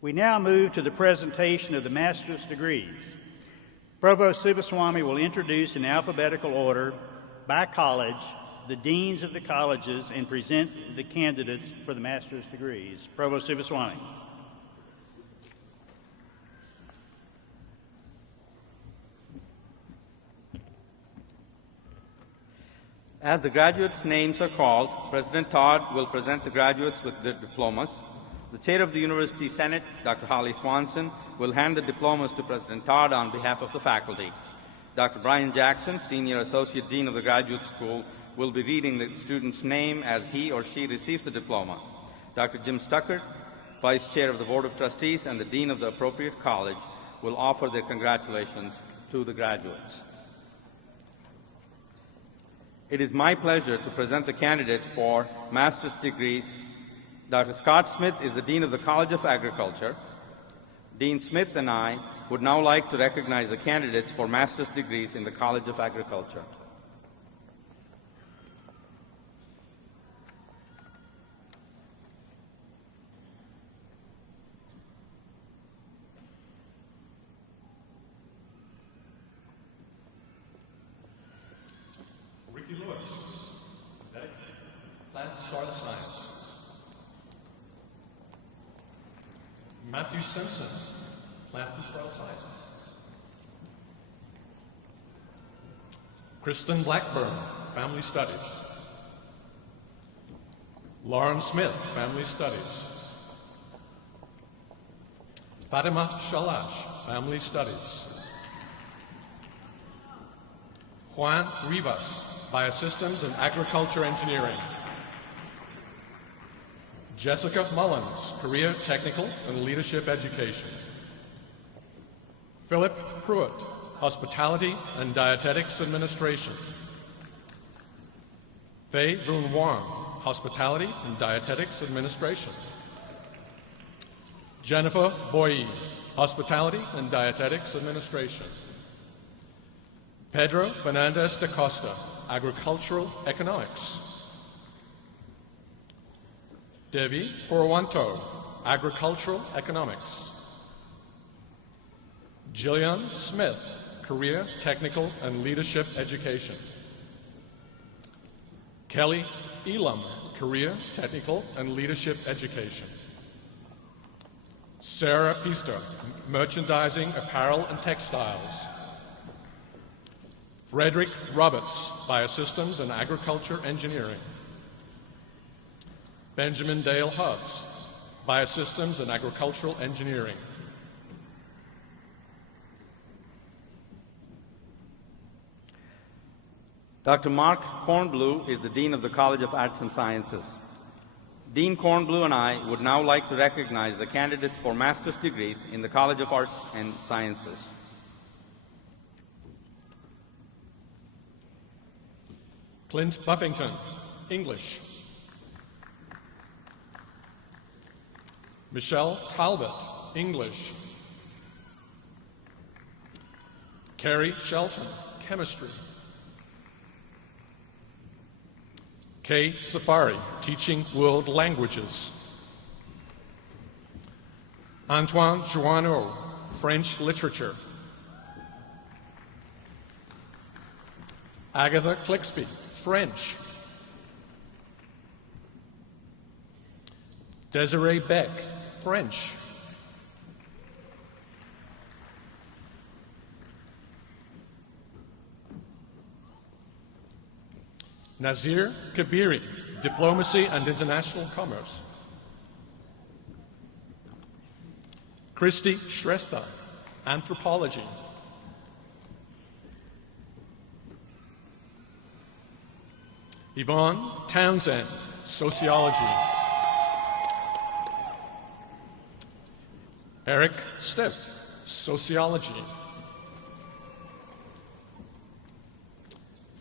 We now move to the presentation of the master's degrees. Provost Subaswamy will introduce in alphabetical order by college the deans of the colleges and present the candidates for the master's degrees. Provost Subaswamy. As the graduates' names are called, President Todd will present the graduates with their diplomas. The Chair of the University Senate, Dr. Holly Swanson, will hand the diplomas to President Todd on behalf of the faculty. Dr. Brian Jackson, Senior Associate Dean of the Graduate School, will be reading the student's name as he or she receives the diploma. Dr. Jim Stuckert, Vice Chair of the Board of Trustees and the Dean of the appropriate college, will offer their congratulations to the graduates. It is my pleasure to present the candidates for master's degrees. Dr. Scott Smith is the Dean of the College of Agriculture. Dean Smith and I would now like to recognize the candidates for master's degrees in the College of Agriculture. Plant and Soil Science. Matthew Simpson, Plant and Soil Science. Kristen Blackburn, Family Studies. Lauren Smith, Family Studies. Fatima Shalash, Family Studies. Juan Rivas, Biosystems and Agriculture Engineering. Jessica Mullins, Career Technical and Leadership Education. Philip Pruitt, Hospitality and Dietetics Administration. Faye Boon Wong, Hospitality and Dietetics Administration. Jennifer Boye, Hospitality and Dietetics Administration. Pedro Fernandez da Costa, Agricultural Economics. Devi Purwanto, Agricultural Economics. Jillian Smith, Career, Technical, and Leadership Education. Kelly Elam, Career, Technical, and Leadership Education. Sarah Pista, Merchandising, Apparel, and Textiles. Frederick Roberts, Biosystems and Agriculture Engineering. Benjamin Dale Hubbs, Biosystems and Agricultural Engineering. Dr. Mark Kornblue is the Dean of the College of Arts and Sciences. Dean Kornblue and I would now like to recognize the candidates for master's degrees in the College of Arts and Sciences. Clint Buffington, English. Michelle Talbot, English. Carrie Shelton, Chemistry. Kay Safari, Teaching World Languages. Antoine Joanneau, French Literature. Agatha Clixby, French. Desiree Beck, French. Nazir Kabiri, Diplomacy and International Commerce. Christy Shrestha, Anthropology. Yvonne Townsend, Sociology. Eric Stiff, Sociology.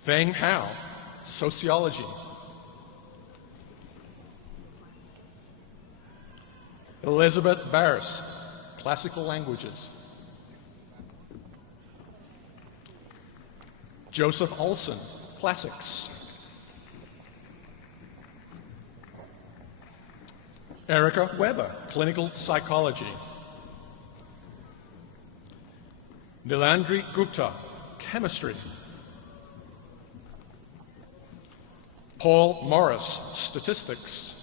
Feng Hao, Sociology. Elizabeth Barris, Classical Languages. Joseph Olson, Classics. Erica Weber, Clinical Psychology. Nilandri Gupta, Chemistry. Paul Morris, Statistics.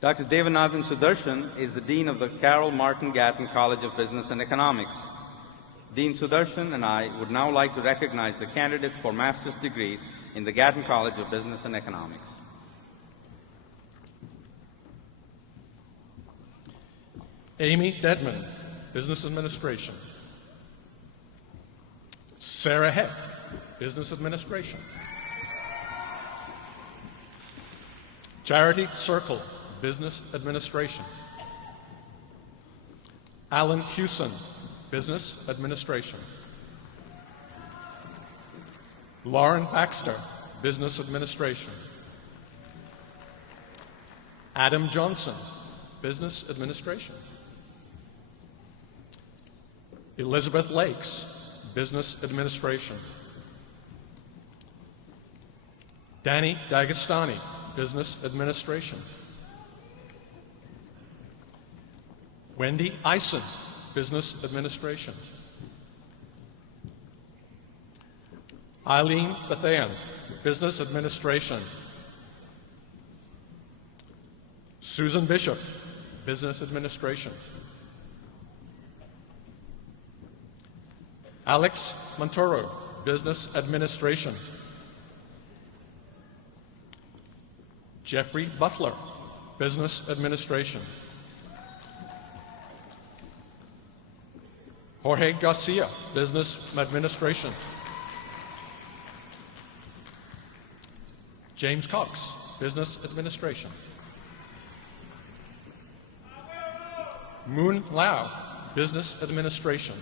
Dr. Devanathan Sudarshan is the Dean of the Carroll Martin Gatton College of Business and Economics. Dean Sudarshan and I would now like to recognize the candidates for master's degrees in the Gatton College of Business and Economics. Amy Dedman, Business Administration. Sarah Heck, Business Administration. Charity Circle, Business Administration. Alan Hewson, Business Administration. Lauren Baxter, Business Administration. Adam Johnson, Business Administration. Elizabeth Lakes, Business Administration. Danny Dagestani, Business Administration. Wendy Eisen, Business Administration. Eileen Bethayan, Business Administration. Susan Bishop, Business Administration. Alex Montoro, Business Administration. Jeffrey Butler, Business Administration. Jorge Garcia, Business Administration. James Cox, Business Administration. Moon Lau, Business Administration.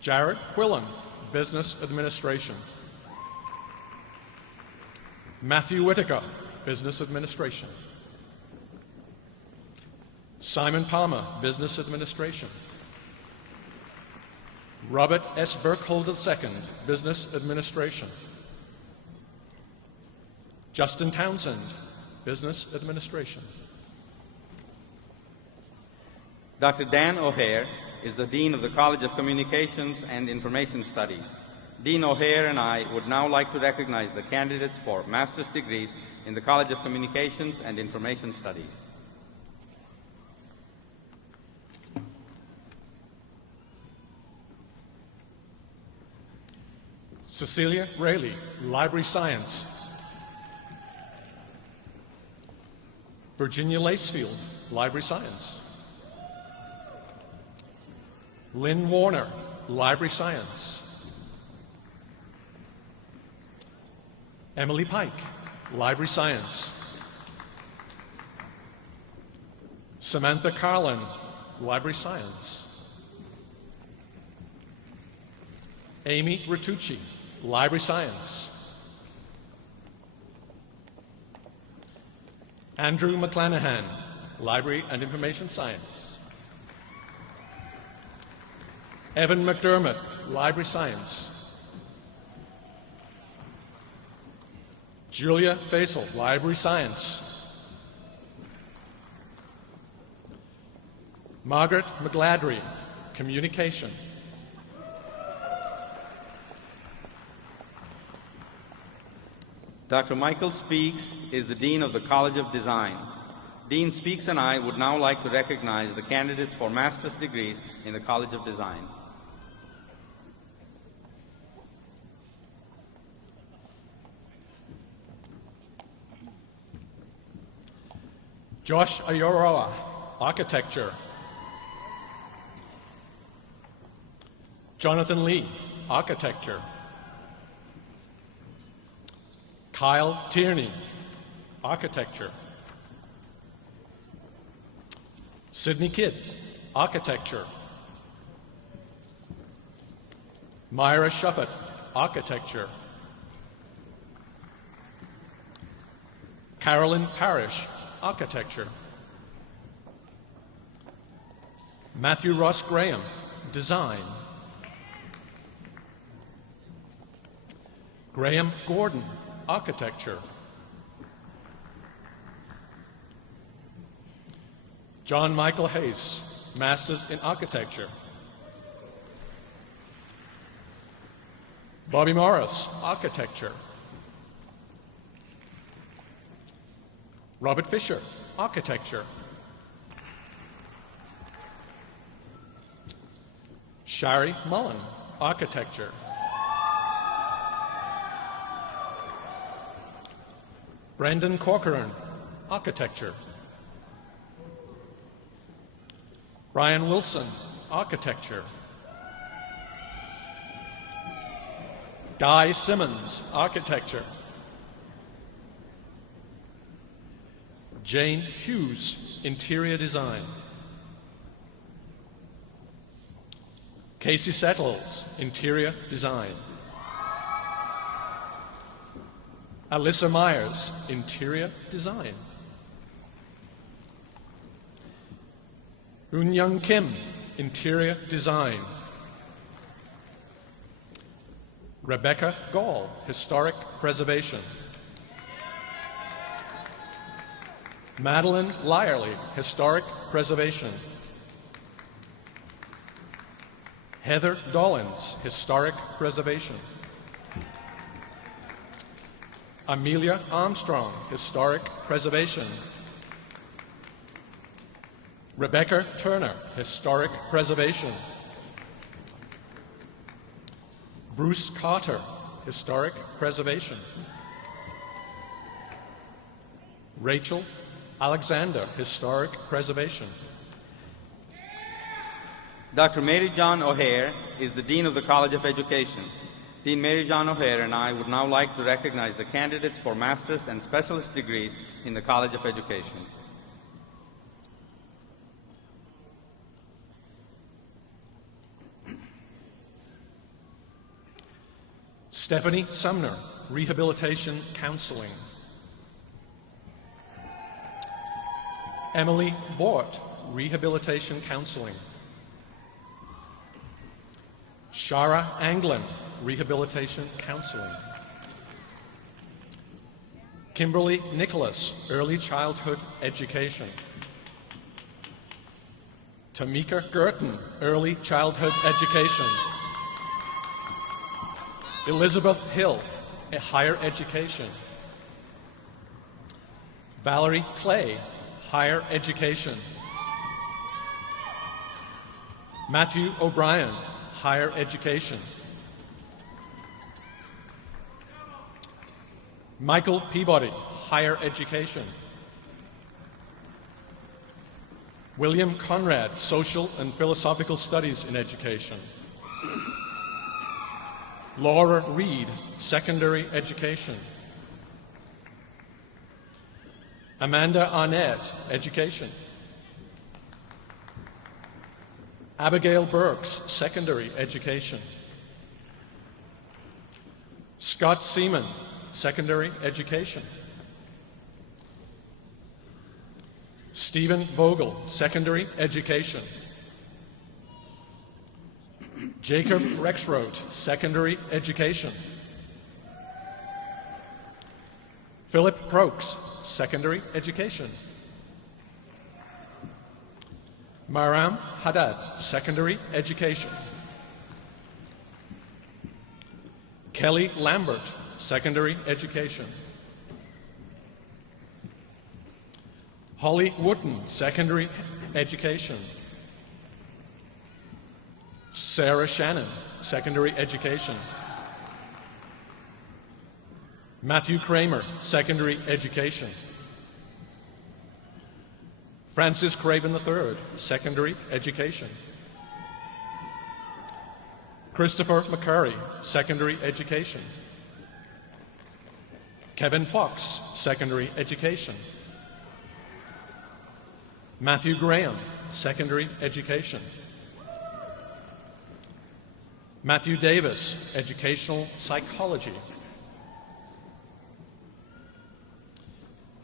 Jared Quillen, Business Administration. Matthew Whitaker, Business Administration. Simon Palmer, Business Administration. Robert S. Burkholder II, Business Administration. Justin Townsend, Business Administration. Dr. Dan O'Hare is the Dean of the College of Communications and Information Studies. Dean O'Hare and I would now like to recognize the candidates for master's degrees in the College of Communications and Information Studies. Cecilia Rayleigh, Library Science. Virginia Lacefield, Library Science. Lynn Warner, Library Science. Emily Pike, Library Science. Samantha Carlin, Library Science. Amy Ritucci, Library Science. Andrew McClanahan, Library and Information Science. Evan McDermott, Library Science. Julia Basel, Library Science. Margaret McGladry, Communication. Dr. Michael Speaks is the Dean of the College of Design. Dean Speaks and I would now like to recognize the candidates for master's degrees in the College of Design. Josh Ayoroa, Architecture. Jonathan Lee, Architecture. Kyle Tierney, Architecture. Sydney Kidd, Architecture. Myra Shuffett, Architecture. Carolyn Parrish, Architecture. Matthew Ross Graham, Design. Graham Gordon, Architecture. John Michael Hayes, Masters in Architecture. Bobby Morris, Architecture. Robert Fisher, Architecture. Shari Mullen, Architecture. Brendan Corcoran, Architecture. Brian Wilson, Architecture. Guy Simmons, Architecture. Jane Hughes, Interior Design. Casey Settles, Interior Design. Alyssa Myers, Interior Design. Eun Young Kim, Interior Design. Rebecca Gall, Historic Preservation. Madeline Lyerly, Historic Preservation. Heather Dollins, Historic Preservation. Amelia Armstrong, Historic Preservation. Rebecca Turner, Historic Preservation. Bruce Carter, Historic Preservation. Rachel Alexander, Historic Preservation. Dr. Mary John O'Hare is the Dean of the College of Education. Dean Mary John O'Hare and I would now like to recognize the candidates for master's and specialist degrees in the College of Education. Stephanie Sumner, Rehabilitation Counseling. Emily Vort, Rehabilitation Counseling. Shara Anglin, Rehabilitation Counseling. Kimberly Nicholas, Early Childhood Education. Tamika Gerton, Early Childhood Education. Elizabeth Hill, Higher Education. Valerie Clay, Higher Education. Matthew O'Brien, Higher Education. Michael Peabody, Higher Education. William Conrad, Social and Philosophical Studies in Education. Laura Reed, Secondary Education. Amanda Arnett, Education. Abigail Burks, Secondary Education. Scott Seaman, Secondary Education. Stephen Vogel, Secondary Education. Jacob Rexroth, Secondary Education. Philip Prokes, Secondary Education. Maram Haddad, Secondary Education. Kelly Lambert, Secondary Education. Holly Wooten, Secondary Education. Sarah Shannon, Secondary Education. Matthew Kramer, Secondary Education. Francis Craven III, Secondary Education. Christopher McCurry, Secondary Education. Kevin Fox, Secondary Education. Matthew Graham, Secondary Education. Matthew Davis, Educational Psychology.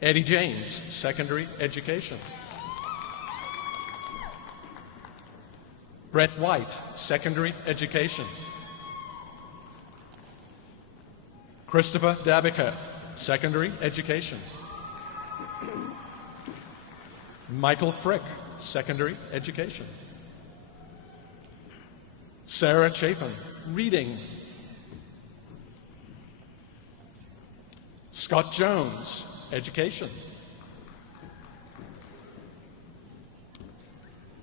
Eddie James, Secondary Education. Brett White, Secondary Education. Christopher Dabica, Secondary Education. Michael Frick, secondary education. Sarah Chapin, reading. Scott Jones, education.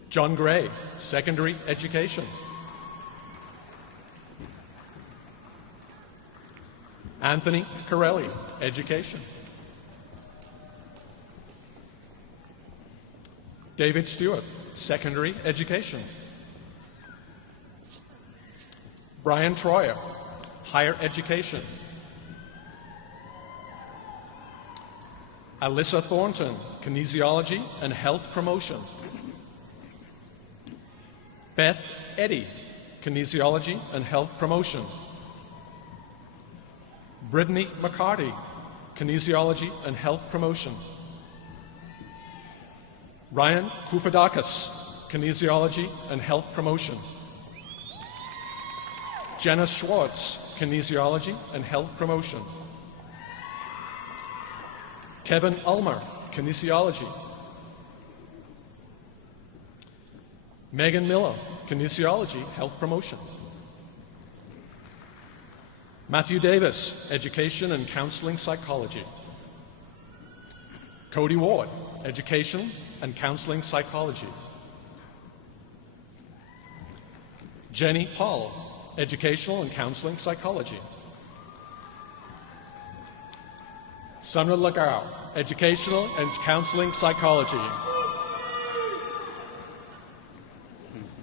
John Gray, secondary education. Anthony Corelli, education. David Stewart, secondary education. Brian Troyer, higher education. Alyssa Thornton, kinesiology and health promotion. Beth Eddy, kinesiology and health promotion. Brittany McCarty, kinesiology and health promotion. Ryan Kufadakis, kinesiology and health promotion. Jenna Schwartz, kinesiology and health promotion. Kevin Ulmer, kinesiology. Megan Miller, kinesiology, health promotion. Matthew Davis, education and counseling psychology. Cody Ward, education and counseling psychology. Jenny Paul, educational and counseling psychology. Sumner Lagau, educational and counseling psychology.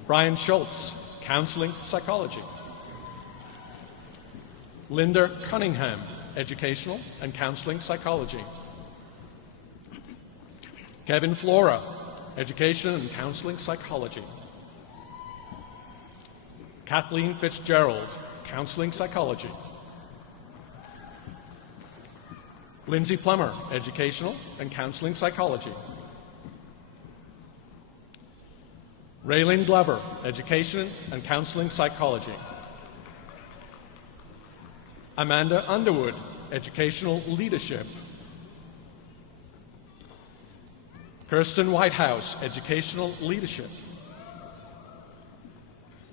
Brian Schultz, counseling psychology. Linda Cunningham, educational and counseling psychology. Kevin Flora, education and counseling psychology. Kathleen Fitzgerald, counseling psychology. Lindsay Plummer, educational and counseling psychology. Raylene Glover, education and counseling psychology. Amanda Underwood, educational leadership. Kirsten Whitehouse, educational leadership.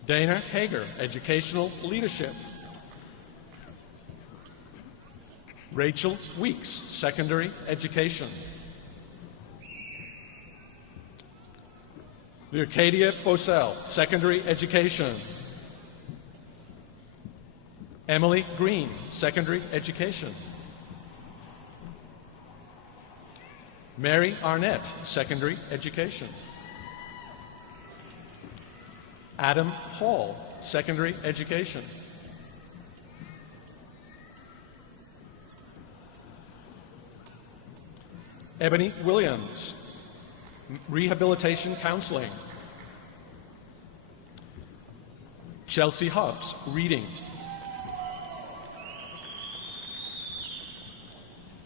Dana Hager, educational leadership. Rachel Weeks, secondary education. Leucadia Bosell, secondary education. Emily Green, secondary education. Mary Arnett, secondary education. Adam Hall, secondary education. Ebony Williams, rehabilitation counseling. Chelsea Hobbs, reading.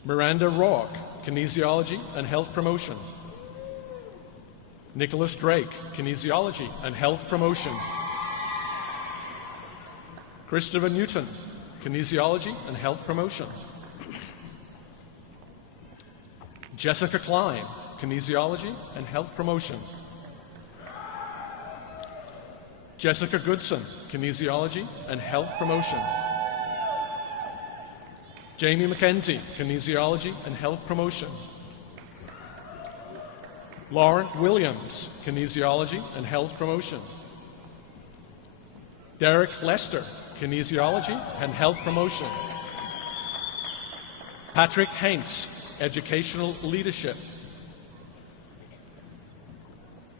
Miranda Rourke, kinesiology and health promotion. Nicholas Drake, kinesiology and health promotion. Christopher Newton, kinesiology and health promotion. Jessica Klein, kinesiology and health promotion. Jessica Goodson, kinesiology and health promotion. Jamie McKenzie, kinesiology and health promotion. Lauren Williams, kinesiology and health promotion. Derek Lester, kinesiology and health promotion. Patrick Haints, educational leadership.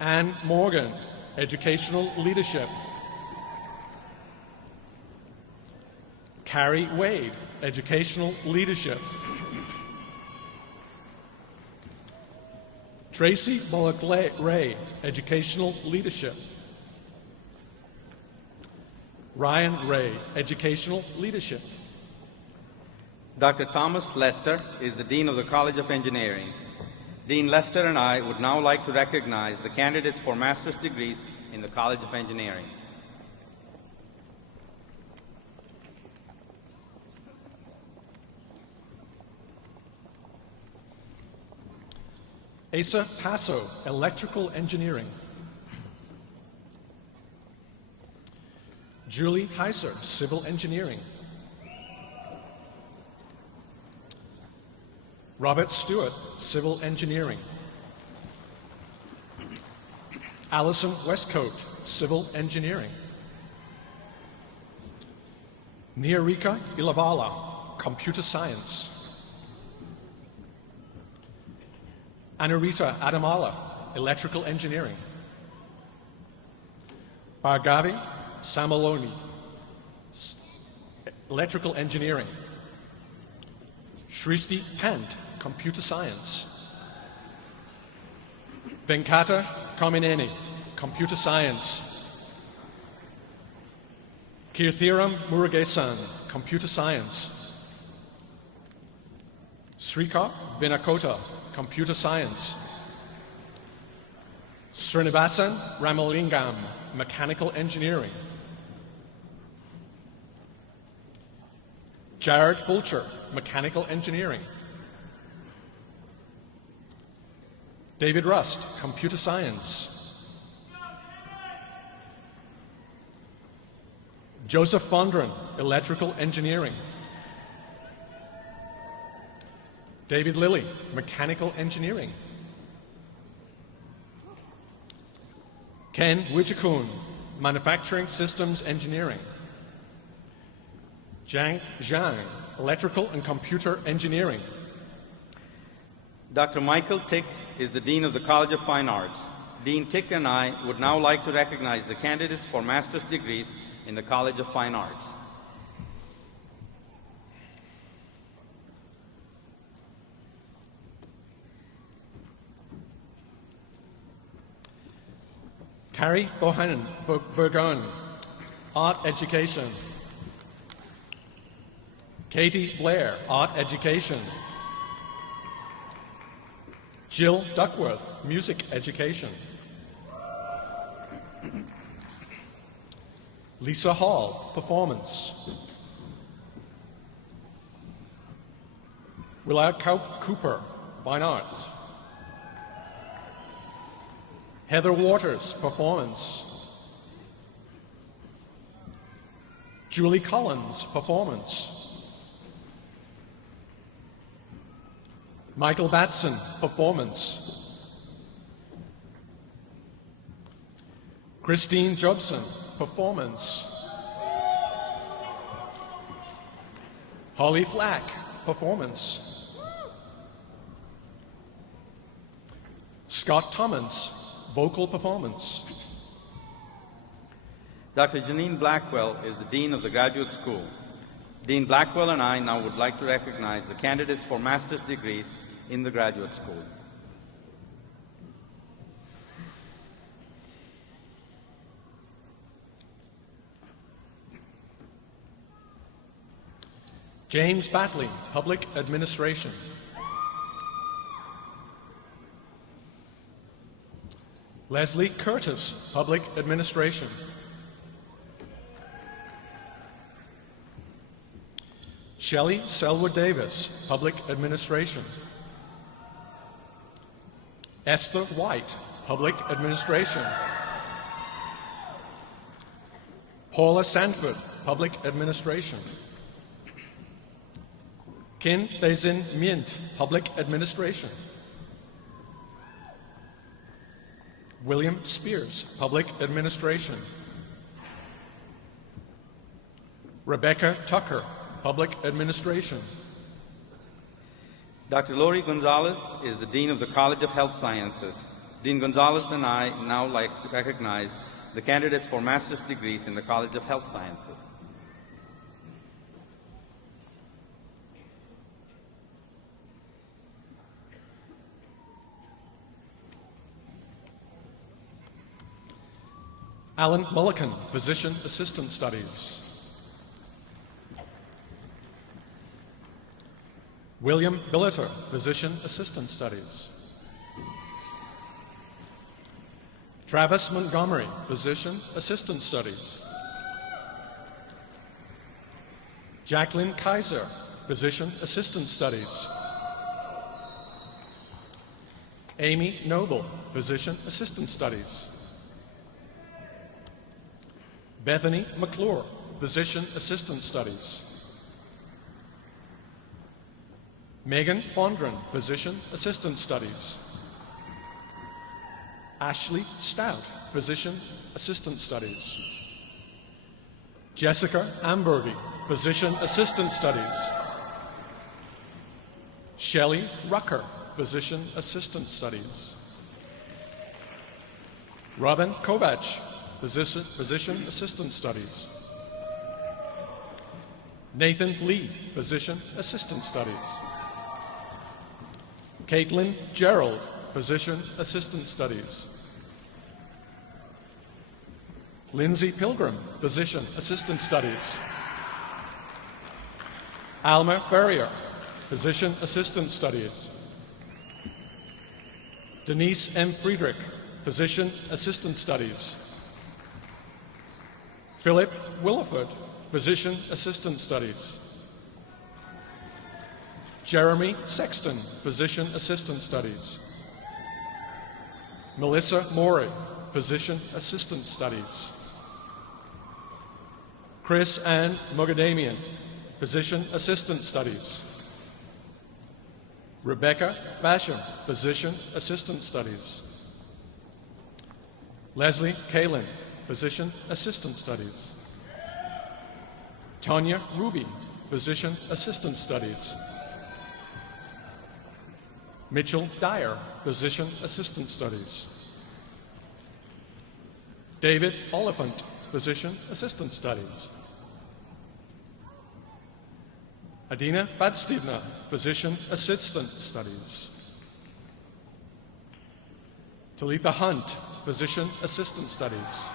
Anne Morgan, educational leadership. Carrie Wade, educational leadership. Tracy Bullock-Ray, educational leadership. Ryan Ray, educational leadership. Dr. Thomas Lester is the Dean of the College of Engineering. Dean Lester and I would now like to recognize the candidates for master's degrees in the College of Engineering. Asa Paso, Electrical Engineering. Julie Heiser, Civil Engineering. Robert Stewart, Civil Engineering. Allison Westcoat, Civil Engineering. Niharika Ilavala, Computer Science. Anurita Adamala, Electrical Engineering. Bhargavi Samaloni, Electrical Engineering. Shristi Pant, Computer Science. Venkata Kamineni, Computer Science. Kirthiram Murugesan, Computer Science. Srikar Vinakota, Computer Science. Srinivasan Ramalingam, Mechanical Engineering. Jared Fulcher, Mechanical Engineering. David Rust, Computer Science. Joseph Fondren, Electrical Engineering. David Lilly, Mechanical Engineering. Ken Wichikun, Manufacturing Systems Engineering. Zhang Zhang, Electrical and Computer Engineering. Dr. Michael Tick is the Dean of the College of Fine Arts. Dean Tick and I would now like to recognize the candidates for master's degrees in the College of Fine Arts. Carrie Burgon, Art Education. Katie Blair, Art Education. Jill Duckworth, Music Education. Lisa Hall, Performance. Willard Cooper, Fine Arts. Heather Waters, Performance. Julie Collins, Performance. Michael Batson, Performance. Christine Jobson, Performance. Holly Flack, Performance. Scott Thomas, Vocal Performance. Dr. Janine Blackwell is the Dean of the Graduate School. Dean Blackwell and I now would like to recognize the candidates for master's degrees in the Graduate School. James Batley, Public Administration. Leslie Curtis, Public Administration. Shelley Selwood Davis, Public Administration. Esther White, Public Administration. Paula Sanford, Public Administration. Kin Bezin Mint, Public Administration. William Spears, Public Administration. Rebecca Tucker, Public Administration. Dr. Lori Gonzalez is the Dean of the College of Health Sciences. Dean Gonzalez and I now like to recognize the candidates for master's degrees in the College of Health Sciences. Alan Mullican, Physician Assistant Studies. William Billeter, Physician Assistant Studies. Travis Montgomery, Physician Assistant Studies. Jacqueline Kaiser, Physician Assistant Studies. Amy Noble, Physician Assistant Studies. Bethany McClure, Physician Assistant Studies. Megan Fondren, Physician Assistant Studies. Ashley Stout, Physician Assistant Studies. Jessica Amberby, Physician Assistant Studies. Shelley Rucker, Physician Assistant Studies. Robin Kovach, Physician Assistant Studies. Nathan Lee, Physician Assistant Studies. Caitlin Gerald, Physician Assistant Studies. Lindsay Pilgrim, Physician Assistant Studies. Alma Ferrier, Physician Assistant Studies. Denise M. Friedrich, Physician Assistant Studies. Philip Williford, Physician Assistant Studies. Jeremy Sexton, Physician Assistant Studies. Melissa Morey, Physician Assistant Studies. Chris Ann Mogadamian, Physician Assistant Studies. Rebecca Basham, Physician Assistant Studies. Leslie Kalin, Physician Assistant Studies. Tanya Ruby, Physician Assistant Studies. Mitchell Dyer, Physician Assistant Studies. David Oliphant, Physician Assistant Studies. Adina Badstevna, Physician Assistant Studies. Talitha Hunt, Physician Assistant Studies.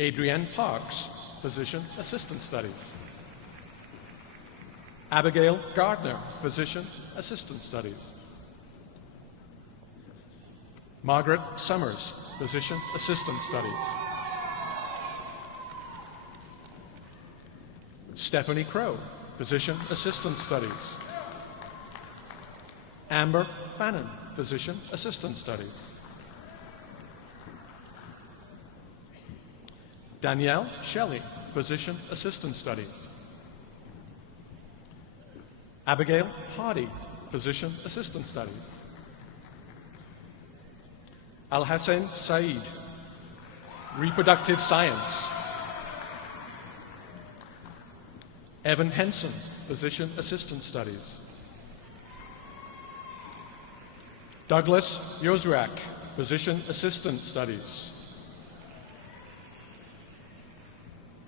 Adrienne Parks, Physician Assistant Studies. Abigail Gardner, Physician Assistant Studies. Margaret Summers, Physician Assistant Studies. Stephanie Crow, Physician Assistant Studies. Amber Fannin, Physician Assistant Studies. Danielle Shelley, Physician Assistant Studies. Abigail Hardy, Physician Assistant Studies. Al-Hassan Saeed, Reproductive Science. Evan Henson, Physician Assistant Studies. Douglas Yozurak, Physician Assistant Studies.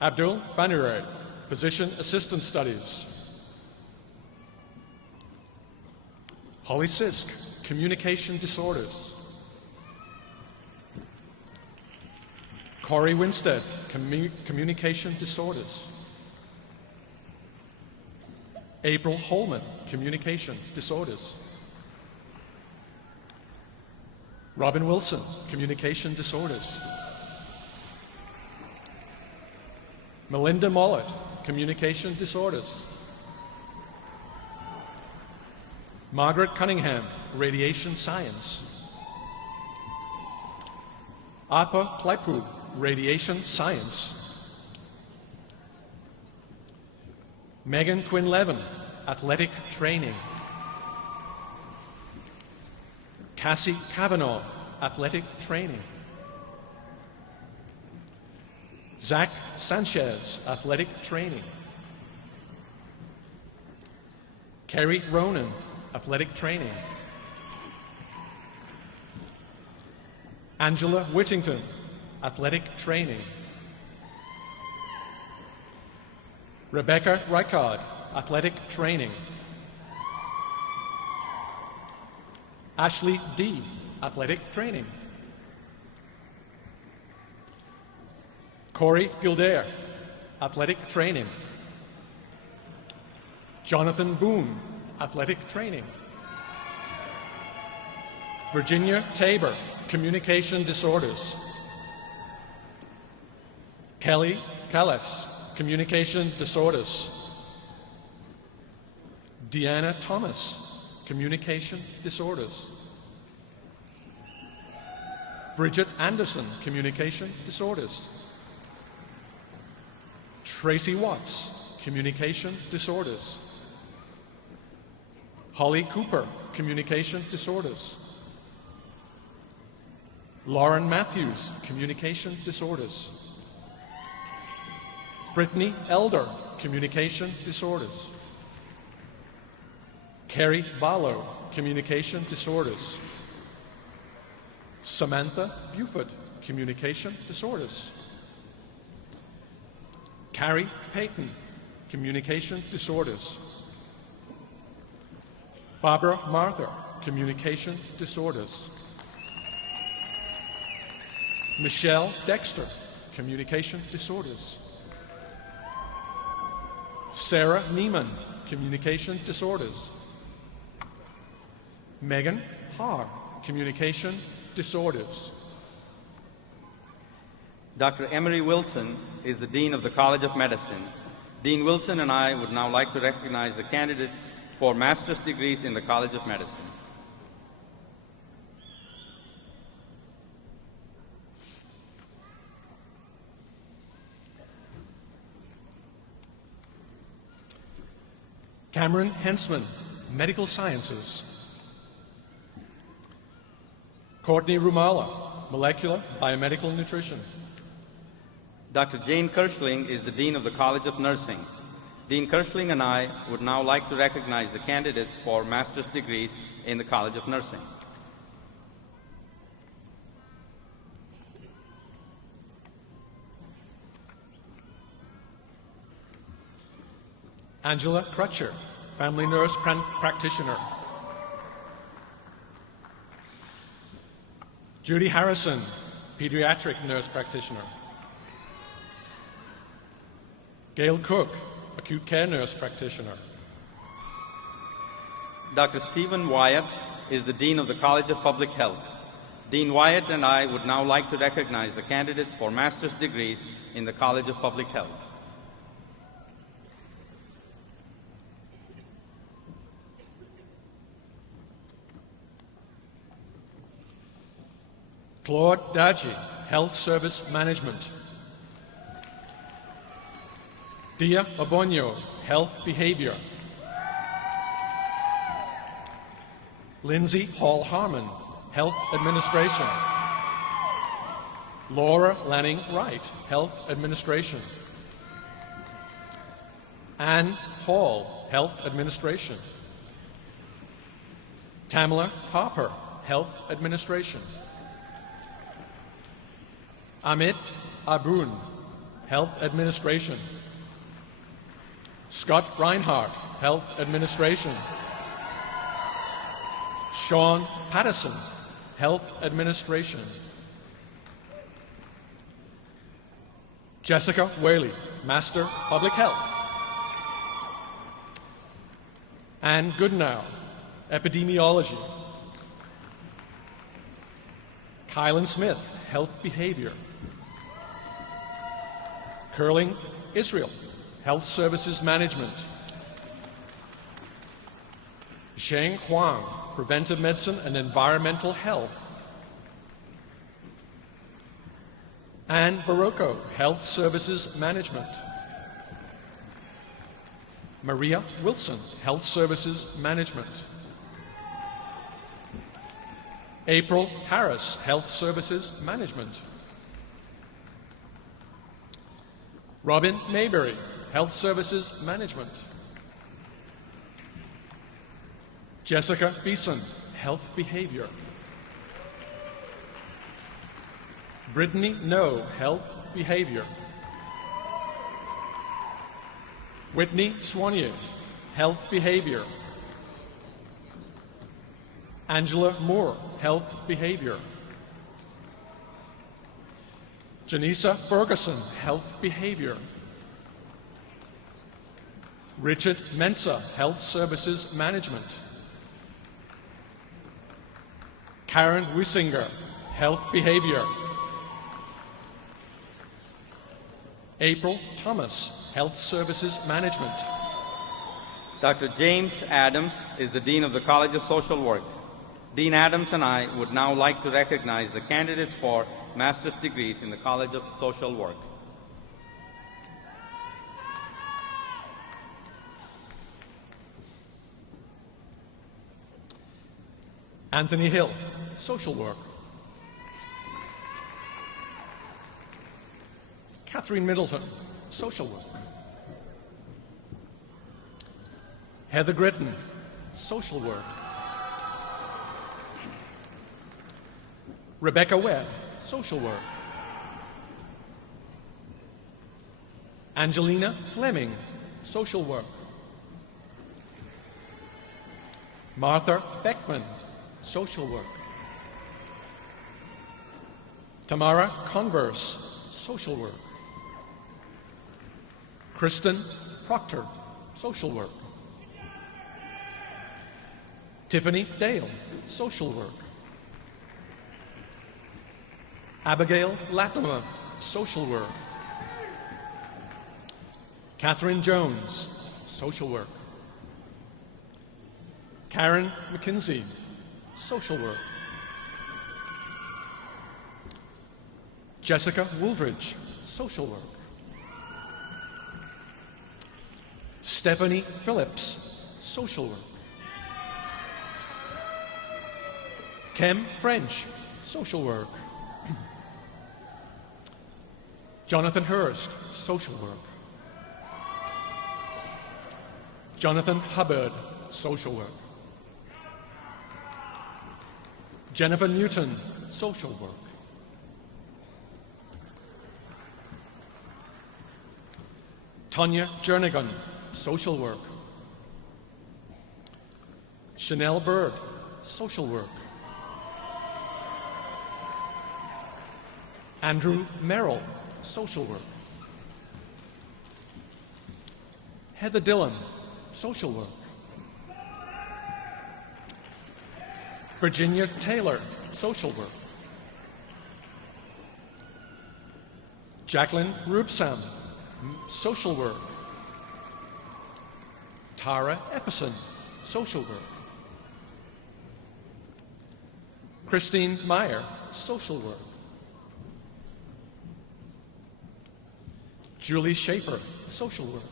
Abdul Banire, Physician Assistant Studies. Holly Sisk, Communication Disorders. Corey Winstead, Communication Disorders. April Holman, Communication Disorders. Robin Wilson, Communication Disorders. Melinda Mollett, Communication Disorders. Margaret Cunningham, Radiation Science. Arpa Klaipu, Radiation Science. Megan Quinn-Levin, Athletic Training. Cassie Cavanaugh, Athletic Training. Zach Sanchez, Athletic Training. Kerry Ronan, Athletic Training. Angela Whittington, Athletic Training. Rebecca Ricard, Athletic Training. Ashley D., Athletic Training. Corey Gildaire, Athletic Training. Jonathan Boone, Athletic Training. Virginia Tabor, Communication Disorders. Kelly Callis, Communication Disorders. Deanna Thomas, Communication Disorders. Bridget Anderson, Communication Disorders. Tracy Watts, Communication Disorders. Holly Cooper, Communication Disorders. Lauren Matthews, Communication Disorders. Brittany Elder, Communication Disorders. Carrie Barlow, Communication Disorders. Samantha Buford, Communication Disorders. Carrie Payton, Communication Disorders. Barbara Martha, Communication Disorders. Michelle Dexter, Communication Disorders. Sarah Neiman, Communication Disorders. Megan Haar, Communication Disorders. Dr. Emery Wilson is the Dean of the College of Medicine. Dean Wilson and I would now like to recognize the candidate for master's degrees in the College of Medicine. Cameron Hensman, Medical Sciences. Courtney Rumala, Molecular Biomedical Nutrition. Dr. Jane Kirschling is the Dean of the College of Nursing. Dean Kirschling and I would now like to recognize the candidates for master's degrees in the College of Nursing. Angela Crutcher, Family Nurse Practitioner. Judy Harrison, Pediatric Nurse Practitioner. Gail Cook, Acute Care Nurse Practitioner. Dr. Stephen Wyatt is the Dean of the College of Public Health. Dean Wyatt and I would now like to recognize the candidates for master's degrees in the College of Public Health. Claude Daji, Health Service Management. Dia Abonyo, Health Behavior. Lindsay Hall Harmon, Health Administration. Laura Lanning Wright, Health Administration. Anne Hall, Health Administration. Tamala Harper, Health Administration. Amit Abun, Health Administration. Scott Reinhardt, Health Administration. Sean Patterson, Health Administration. Jessica Whaley, Master Public Health. Anne Goodnow, Epidemiology. Kylan Smith, Health Behavior. Curling Israel, Health Services Management. Zheng Huang, Preventive Medicine and Environmental Health. Anne Barocco, Health Services Management. Maria Wilson, Health Services Management. April Harris, Health Services Management. Robin Mayberry, Health Services Management. Jessica Beeson, Health Behavior. Brittany No, Health Behavior. Whitney Swanier, Health Behavior. Angela Moore, Health Behavior. Janisa Ferguson, Health Behavior. Richard Mensa, Health Services Management. Karen Wissinger, Health Behavior. April Thomas, Health Services Management. Dr. James Adams is the Dean of the College of Social Work. Dean Adams and I would now like to recognize the candidates for master's degrees in the College of Social Work. Anthony Hill, Social Work. Catherine Middleton, Social Work. Heather Gritton, Social Work. Rebecca Webb, Social Work. Angelina Fleming, Social Work. Martha Beckman, Social Work. Tamara Converse, Social Work. Kristen Proctor, Social Work. Tiffany Dale, Social Work. Abigail Latimer, Social Work. Catherine Jones, Social Work. Karen McKinsey, Social Work. Jessica Wooldridge, Social Work. Stephanie Phillips, Social Work. Kem French, Social Work. Jonathan Hurst, Social Work. Jonathan Hubbard, Social Work. Jennifer Newton, Social Work. Tanya Jernigan, Social Work. Chanel Bird, Social Work. Andrew Merrill, Social Work. Heather Dillon, Social Work. Virginia Taylor, Social Work. Jacqueline Rubsam, Social Work. Tara Epperson, Social Work. Christine Meyer, Social Work. Julie Schaefer, Social Work.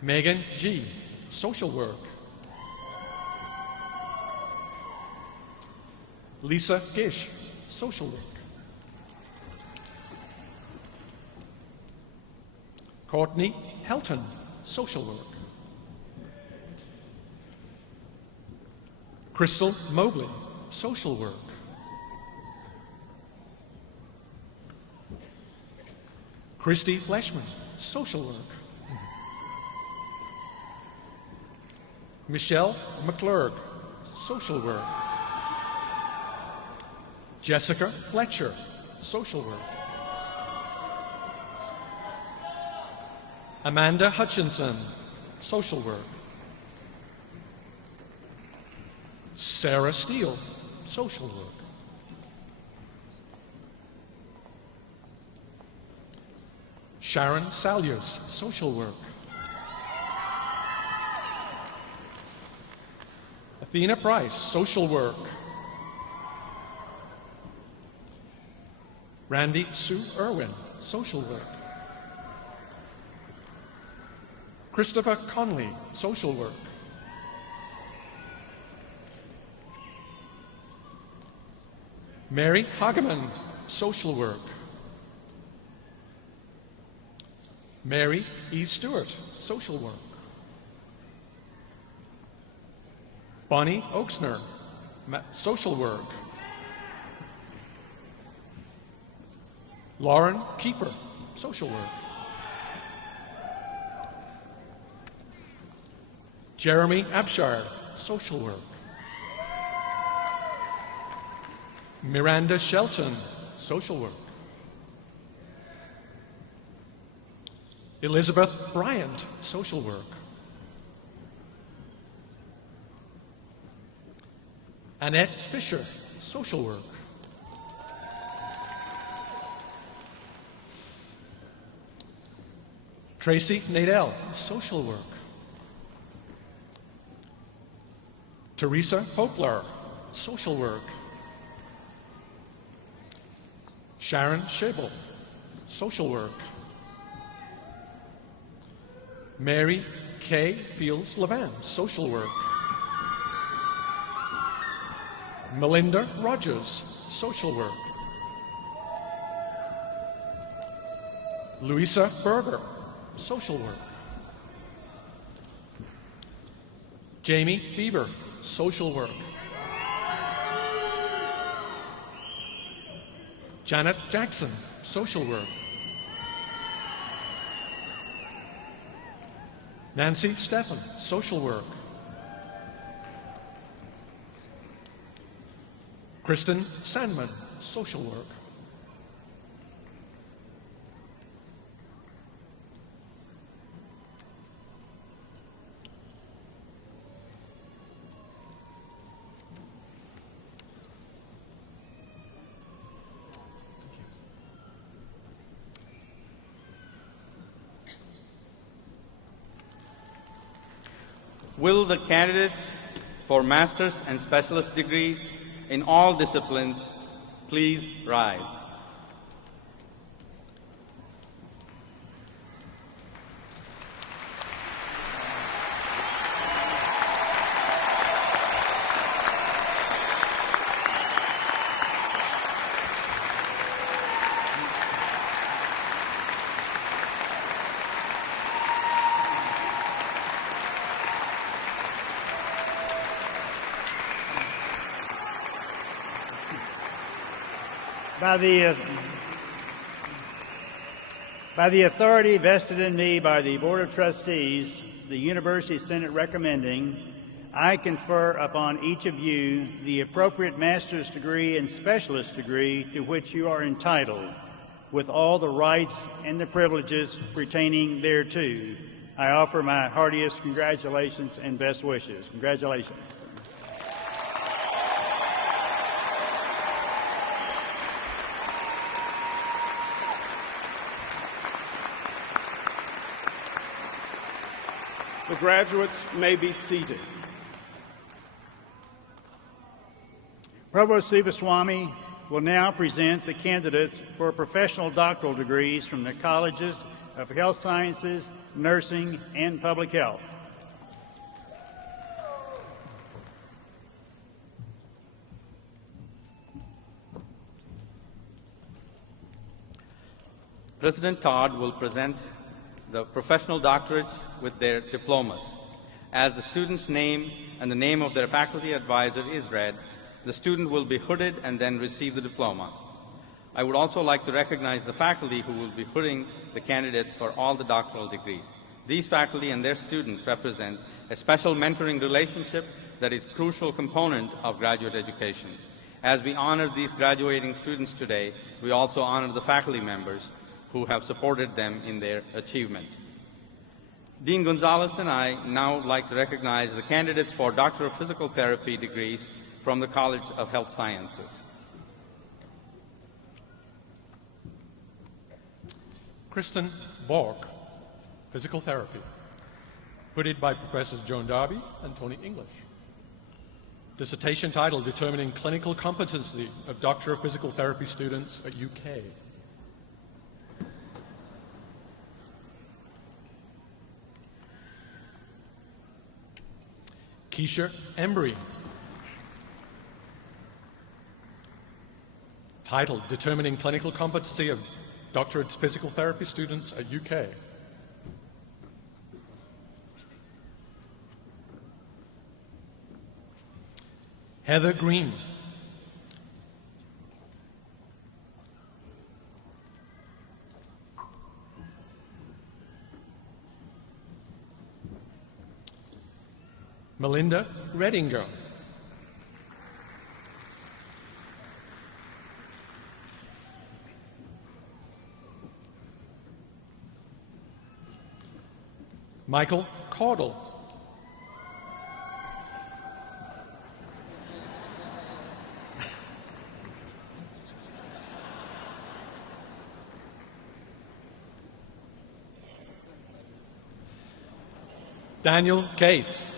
Megan G., Social Work. Lisa Gish, Social Work. Courtney Helton, Social Work. Crystal Mobley, Social Work. Christy Fleshman, Social Work. Michelle McClurg, Social Work. Jessica Fletcher, Social Work. Amanda Hutchinson, Social Work. Sarah Steele, Social Work. Sharon Salyers, Social Work. Athena Price, Social Work. Randy Sue Irwin, Social Work. Christopher Conley, Social Work. Mary Hageman, Social Work. Mary E. Stewart, Social Work. Bonnie Oaksner, Social Work. Lauren Kiefer, Social Work. Jeremy Abshire, Social Work. Miranda Shelton, Social Work. Elizabeth Bryant, Social Work. Annette Fisher, Social Work. Tracy Nadell, social work. Teresa Poplar, social work. Sharon Shabel, social work. Mary K. Fields Levan, social work. Melinda Rogers, social work. Louisa Berger, social work. Jamie Beaver, social work. Janet Jackson, social work. Nancy Stephan, social work. Kristen Sandman, social work. Will the candidates for master's and specialist degrees in all disciplines please rise? By the authority vested in me by the Board of Trustees, the University Senate recommending, I confer upon each of you the appropriate master's degree and specialist degree to which you are entitled, with all the rights and the privileges pertaining thereto. I offer my heartiest congratulations and best wishes. Congratulations. The graduates may be seated. Provost Subaswamy will now present the candidates for professional doctoral degrees from the colleges of Health Sciences, Nursing, and Public Health. President Todd will present the professional doctorates with their diplomas. As the student's name and the name of their faculty advisor is read, the student will be hooded and then receive the diploma. I would also like to recognize the faculty who will be hooding the candidates for all the doctoral degrees. These faculty and their students represent a special mentoring relationship that is a crucial component of graduate education. As we honor these graduating students today, we also honor the faculty members who have supported them in their achievement. Dean Gonzalez and I now like to recognize the candidates for Doctor of Physical Therapy degrees from the College of Health Sciences. Kristen Borg, physical therapy, hooded by Professors Joan Darby and Tony English. Dissertation title, Determining Clinical Competency of Doctor of Physical Therapy Students at UK. Keisha Embry, titled Determining Clinical Competency of Doctorate Physical Therapy Students at UK. Heather Green, Melinda Redinger, Michael Caudle, Daniel Case.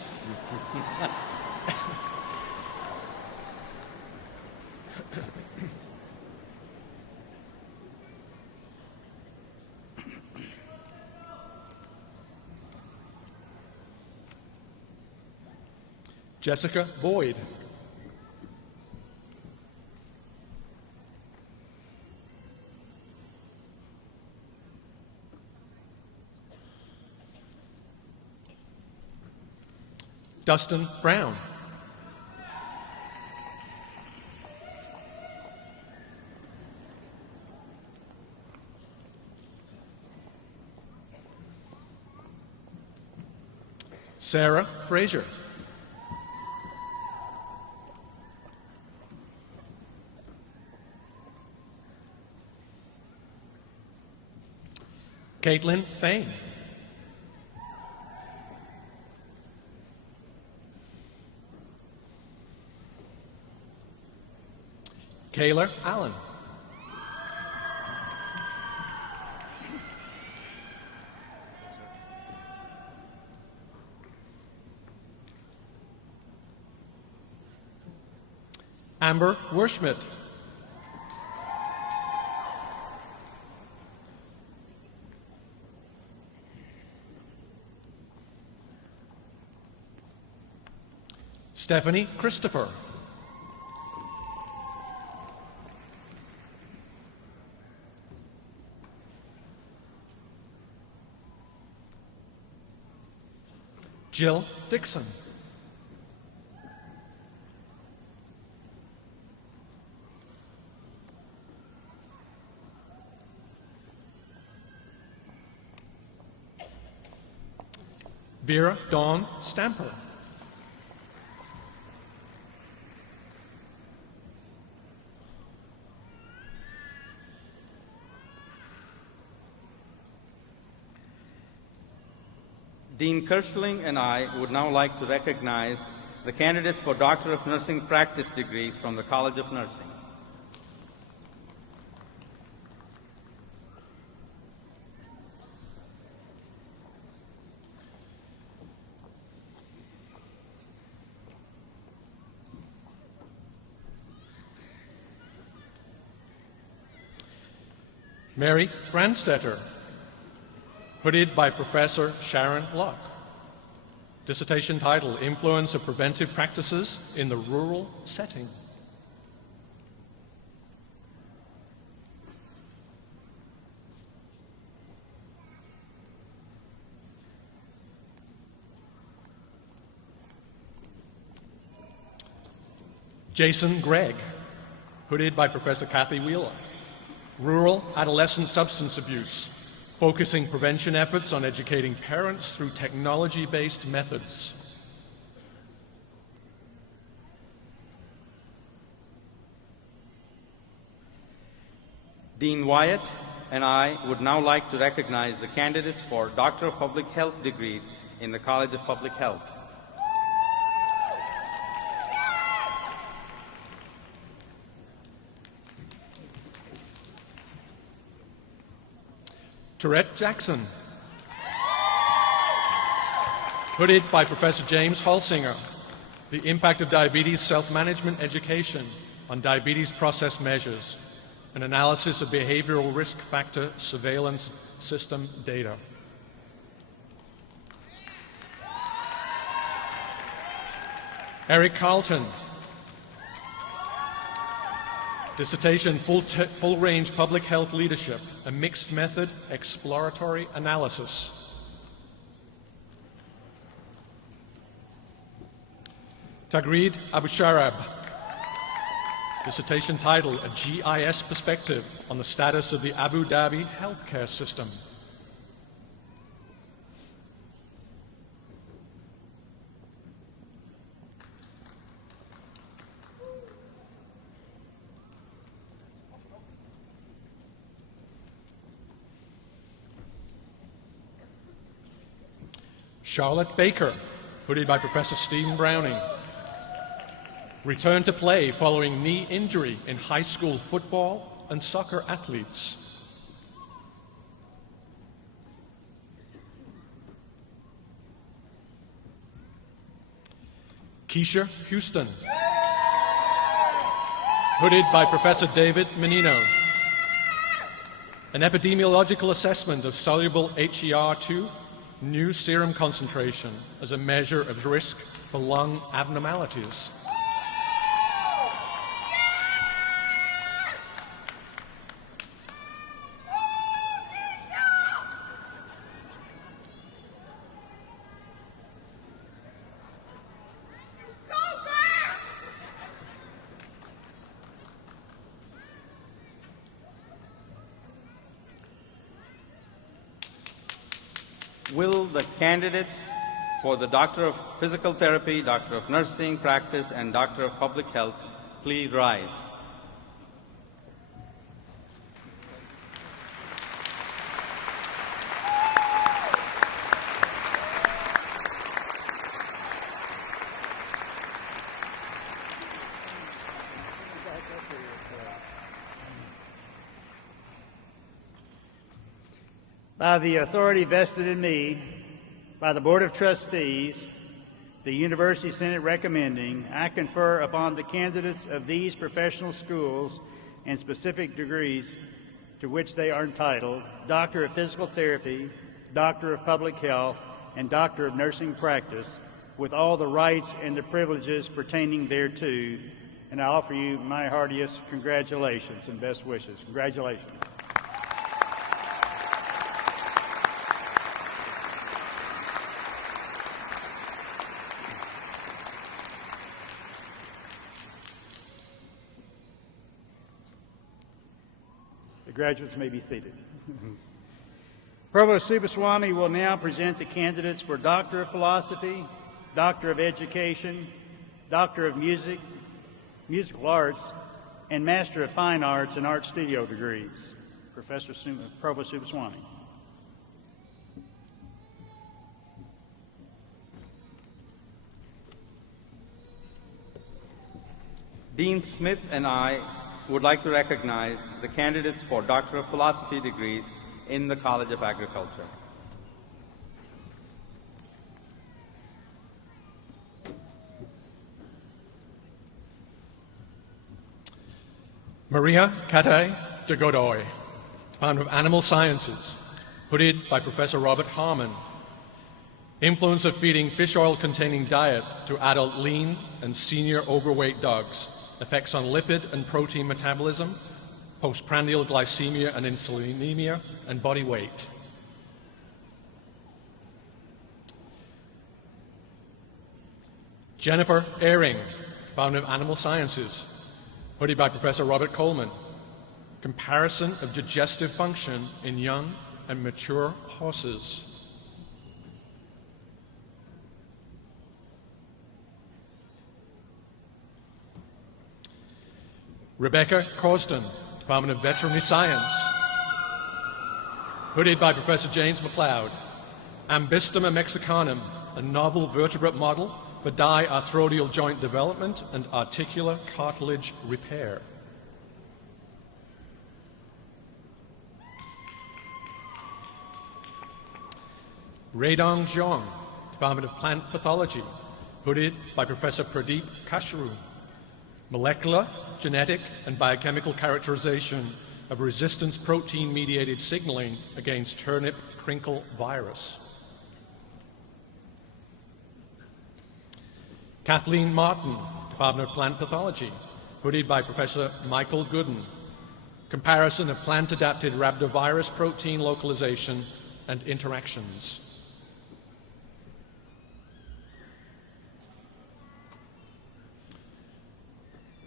Jessica Boyd. Dustin Brown. Sarah Frazier. Caitlin Fain. Kayla Allen. Amber Werschmidt. Stephanie Christopher. Jill Dixon. Vera Dawn Stamper. Dean Kirschling and I would now like to recognize the candidates for Doctor of Nursing practice degrees from the College of Nursing. Mary Brandstetter, hooded by Professor Sharon Locke. Dissertation title, Influence of Preventive Practices in the Rural Setting. Jason Gregg, hooded by Professor Kathy Wheeler. Rural Adolescent Substance Abuse, focusing prevention efforts on educating parents through technology-based methods. Dean Wyatt and I would now like to recognize the candidates for Doctor of Public Health degrees in the College of Public Health. Tourette Jackson, hooded by Professor James Holsinger, The Impact of Diabetes Self-Management Education on Diabetes Process Measures, an analysis of behavioral risk factor surveillance system data. Eric Carlton, dissertation, full-range public health leadership, a mixed method exploratory analysis. Tagreed Abusharab, dissertation title, A GIS Perspective on the Status of the Abu Dhabi Healthcare System. Charlotte Baker, hooded by Professor Stephen Browning. Return to play following knee injury in high school football and soccer athletes. Keisha Houston, hooded by Professor David Menino. An epidemiological assessment of soluble HER2 new serum concentration as a measure of risk for lung abnormalities. Will the candidates for the Doctor of Physical Therapy, Doctor of Nursing Practice, and Doctor of Public Health please rise? By the authority vested in me by the Board of Trustees, the University Senate recommending, I confer upon the candidates of these professional schools and specific degrees to which they are entitled, Doctor of Physical Therapy, Doctor of Public Health, and Doctor of Nursing Practice, with all the rights and the privileges pertaining thereto, and I offer you my heartiest congratulations and best wishes. Congratulations. The graduates may be seated. Provost Subaswamy will now present the candidates for Doctor of Philosophy, Doctor of Education, Doctor of Music, Musical Arts, and Master of Fine Arts and Art Studio degrees. Provost Subaswamy. Dean Smith and I would like to recognize the candidates for Doctor of Philosophy degrees in the College of Agriculture. Maria Kate de Godoy, Department of Animal Sciences, hooded by Professor Robert Harmon. Influence of feeding fish oil-containing diet to adult lean and senior overweight dogs. Effects on lipid and protein metabolism, postprandial glycemia and insulinemia, and body weight. Jennifer Ehring, Department of Animal Sciences, hooded by Professor Robert Coleman. Comparison of digestive function in young and mature horses. Rebecca Corston, Department of Veterinary Science, hooded by Professor James McLeod. Ambystoma mexicanum, a novel vertebrate model for diarthrodial joint development and articular cartilage repair. Raydong Zhong, Department of Plant Pathology, hooded by Professor Pradeep Kasharu. Molecular, genetic, and biochemical characterization of resistance protein-mediated signaling against turnip crinkle virus. Kathleen Martin, Department of Plant Pathology, hooded by Professor Michael Gooden. Comparison of plant-adapted rhabdovirus protein localization and interactions.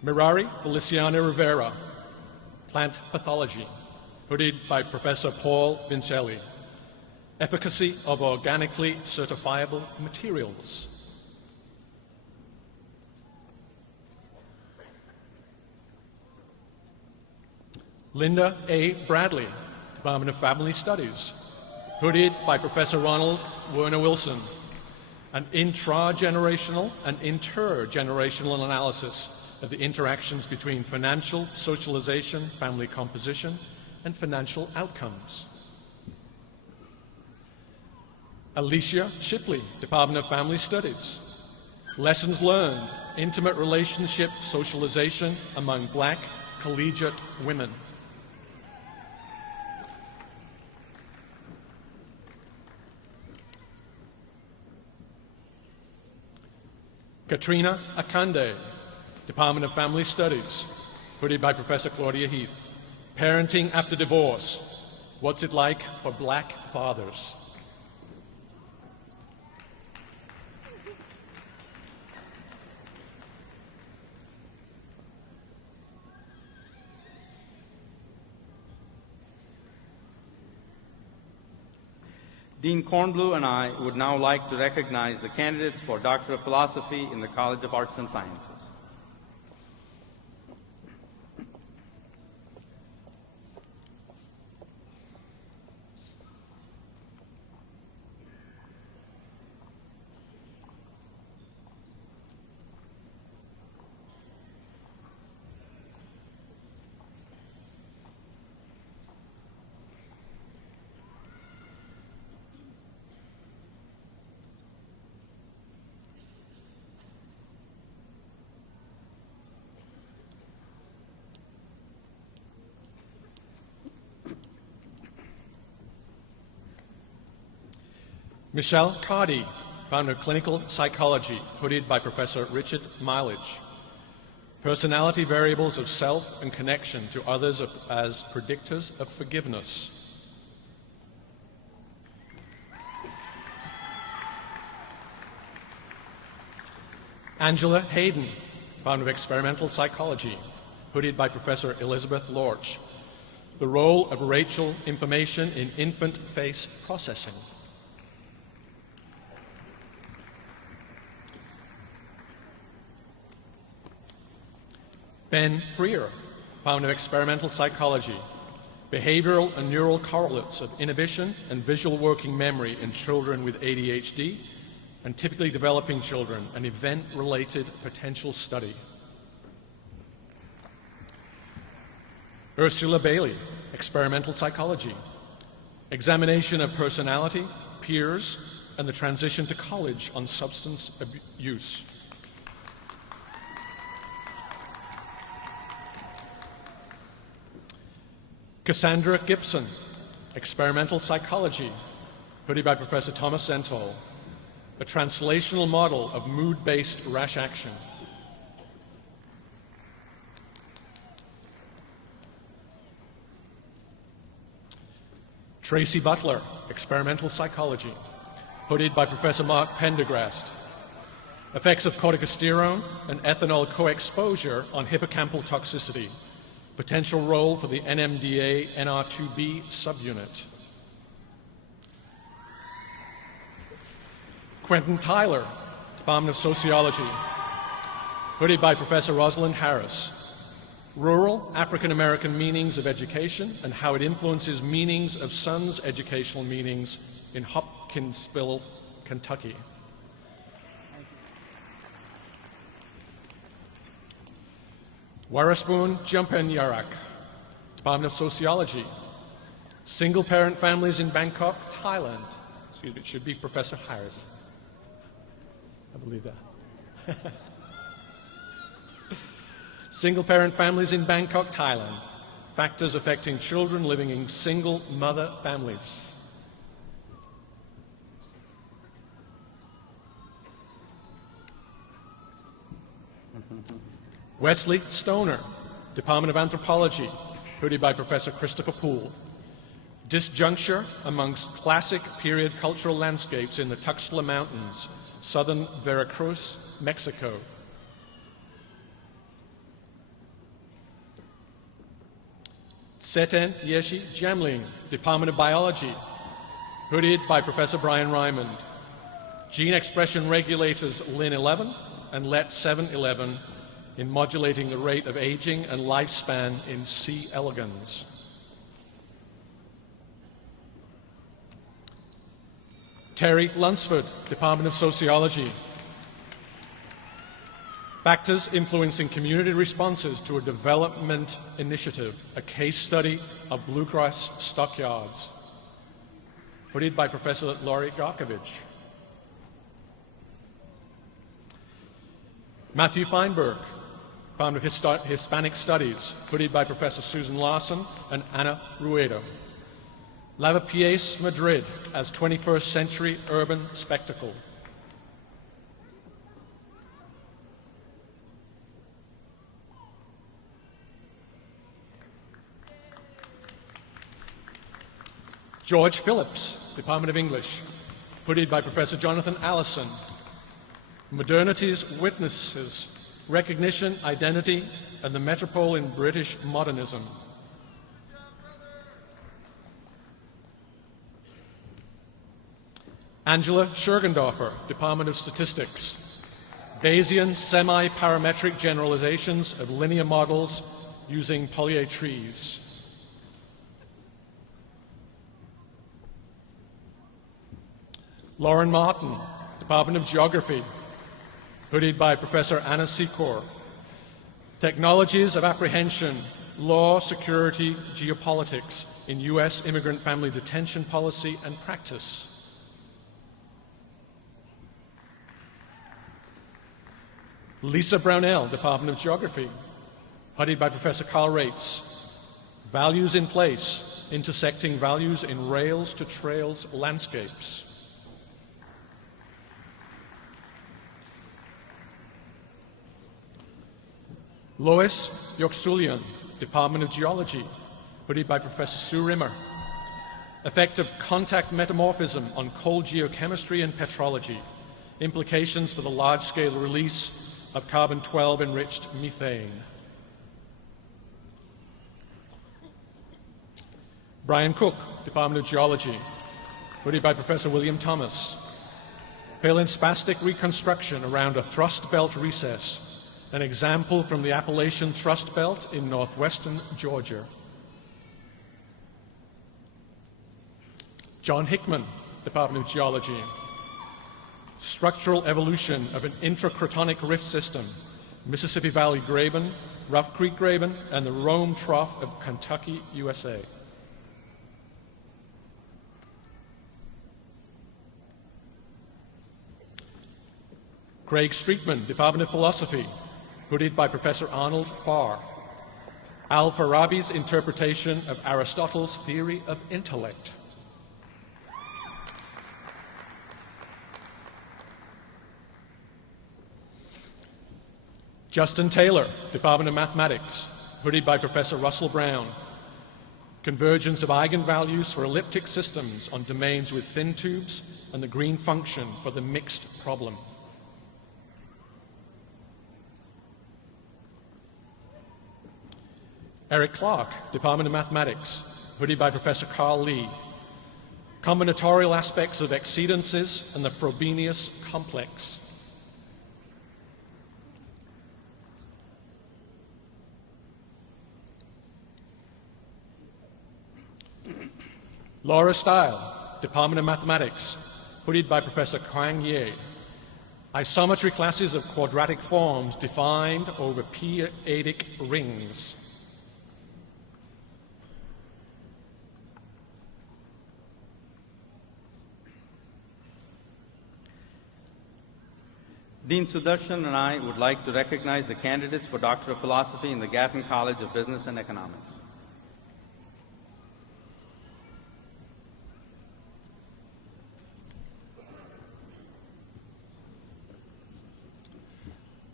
Mirari Feliciana Rivera, Plant Pathology, hooded by Professor Paul Vincelli. Efficacy of organically certifiable materials. Linda A. Bradley, Department of Family Studies, hooded by Professor Ronald Werner Wilson. An intragenerational and intergenerational analysis of the interactions between financial socialization, family composition, and financial outcomes. Alicia Shipley, Department of Family Studies, Lessons learned, intimate relationship socialization among Black collegiate women. Katrina Akande, Department of Family Studies, hooded by Professor Claudia Heath. Parenting after divorce, what's it like for Black fathers? Dean Kornblue and I would now like to recognize the candidates for Doctor of Philosophy in the College of Arts and Sciences. Michelle Cardy, founder of Clinical Psychology, hooded by Professor Richard Mileage. Personality variables of self and connection to others as predictors of forgiveness. Angela Hayden, founder of Experimental Psychology, hooded by Professor Elizabeth Lorch. The role of racial information in infant face processing. Ben Freer, founder of Experimental Psychology, behavioral and neural correlates of inhibition and visual working memory in children with ADHD and typically developing children, an event-related potential study. Ursula Bailey, Experimental Psychology, examination of personality, peers, and the transition to college on substance use. Cassandra Gibson, Experimental Psychology, hooded by Professor Thomas Zentol, a translational model of mood-based rash action. Tracy Butler, Experimental Psychology, hooded by Professor Mark Pendergrast, effects of corticosterone and ethanol co-exposure on hippocampal toxicity. Potential role for the NMDA NR2B subunit. Quentin Tyler, Department of Sociology, hooded by Professor Rosalind Harris. Rural African American meanings of education and how it influences meanings of sons' educational meanings in Hopkinsville, Kentucky. Waraspoon Jumpenyarak, Department of Sociology. Single-parent families in Bangkok, Thailand. Excuse me, it should be Professor Harris. I believe that. Single-parent families in Bangkok, Thailand. Factors affecting children living in single-mother families. Wesley Stoner, Department of Anthropology, hooded by Professor Christopher Poole. Disjuncture amongst classic period cultural landscapes in the Tuxtla Mountains, southern Veracruz, Mexico. Seten Yeshi Jamling, Department of Biology, hooded by Professor Brian Raymond. Gene expression regulators LIN11 and LET711 in modulating the rate of aging and lifespan in C. elegans. Terry Lunsford, Department of Sociology. Factors influencing community responses to a development initiative, a case study of bluegrass stockyards. Hooded by Professor Laurie Garkovich. Matthew Feinberg, Department of Hispanic Studies, hooded by Professor Susan Larson and Ana Ruedo. Lavapiés Madrid as 21st Century Urban Spectacle. George Phillips, Department of English, hooded by Professor Jonathan Allison. Modernity's Witnesses, Recognition, Identity, and the Metropole in British Modernism. Angela Schergendorfer, Department of Statistics. Bayesian semi-parametric generalizations of linear models using Polier trees. Lauren Martin, Department of Geography, hooded by Professor Anna Secor. Technologies of Apprehension, Law, Security, Geopolitics in U.S. Immigrant Family Detention Policy and Practice. Lisa Brownell, Department of Geography, hooded by Professor Carl Rates. Values in Place, Intersecting Values in Rails to Trails Landscapes. Lois Yoksulian, Department of Geology, hooded by Professor Sue Rimmer. Effect of contact metamorphism on coal geochemistry and petrology. Implications for the large-scale release of carbon-12 enriched methane. Brian Cook, Department of Geology, hooded by Professor William Thomas. Palinspastic reconstruction around a thrust belt recess, an example from the Appalachian thrust belt in northwestern Georgia. John Hickman, Department of Geology. Structural evolution of an intracratonic rift system, Mississippi Valley Graben, Rough Creek Graben, and the Rome Trough of Kentucky, USA. Craig Streetman, Department of Philosophy, hooded by Professor Arnold Farr. Al-Farabi's interpretation of Aristotle's theory of intellect. Justin Taylor, Department of Mathematics, hooded by Professor Russell Brown. Convergence of eigenvalues for elliptic systems on domains with thin tubes and the green function for the mixed problem. Eric Clark, Department of Mathematics, hooded by Professor Carl Lee. Combinatorial aspects of exceedances and the Frobenius complex. Laura Stile, Department of Mathematics, hooded by Professor Kwang Ye. Isometry classes of quadratic forms defined over p-adic rings. Dean Sudarshan and I would like to recognize the candidates for Doctor of Philosophy in the Gatton College of Business and Economics.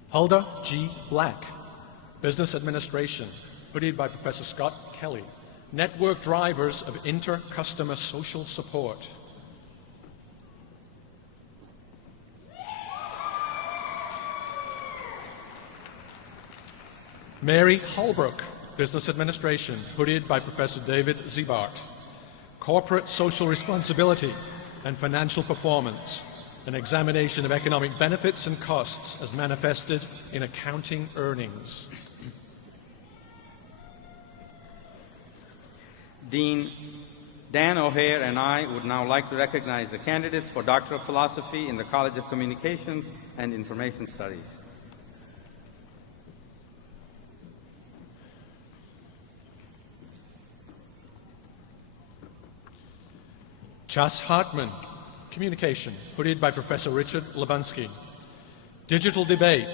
Hulda G. Black, Business Administration, hooded by Professor Scott Kelly. Network drivers of inter-customer social support. Mary Holbrook, Business Administration, hooded by Professor David Ziebart. Corporate social responsibility and financial performance. An examination of economic benefits and costs as manifested in accounting earnings. Dean Dan O'Hare and I would now like to recognize the candidates for Doctor of Philosophy in the College of Communications and Information Studies. Chas Hartman, Communication, hooded by Professor Richard Labunsky. Digital debate,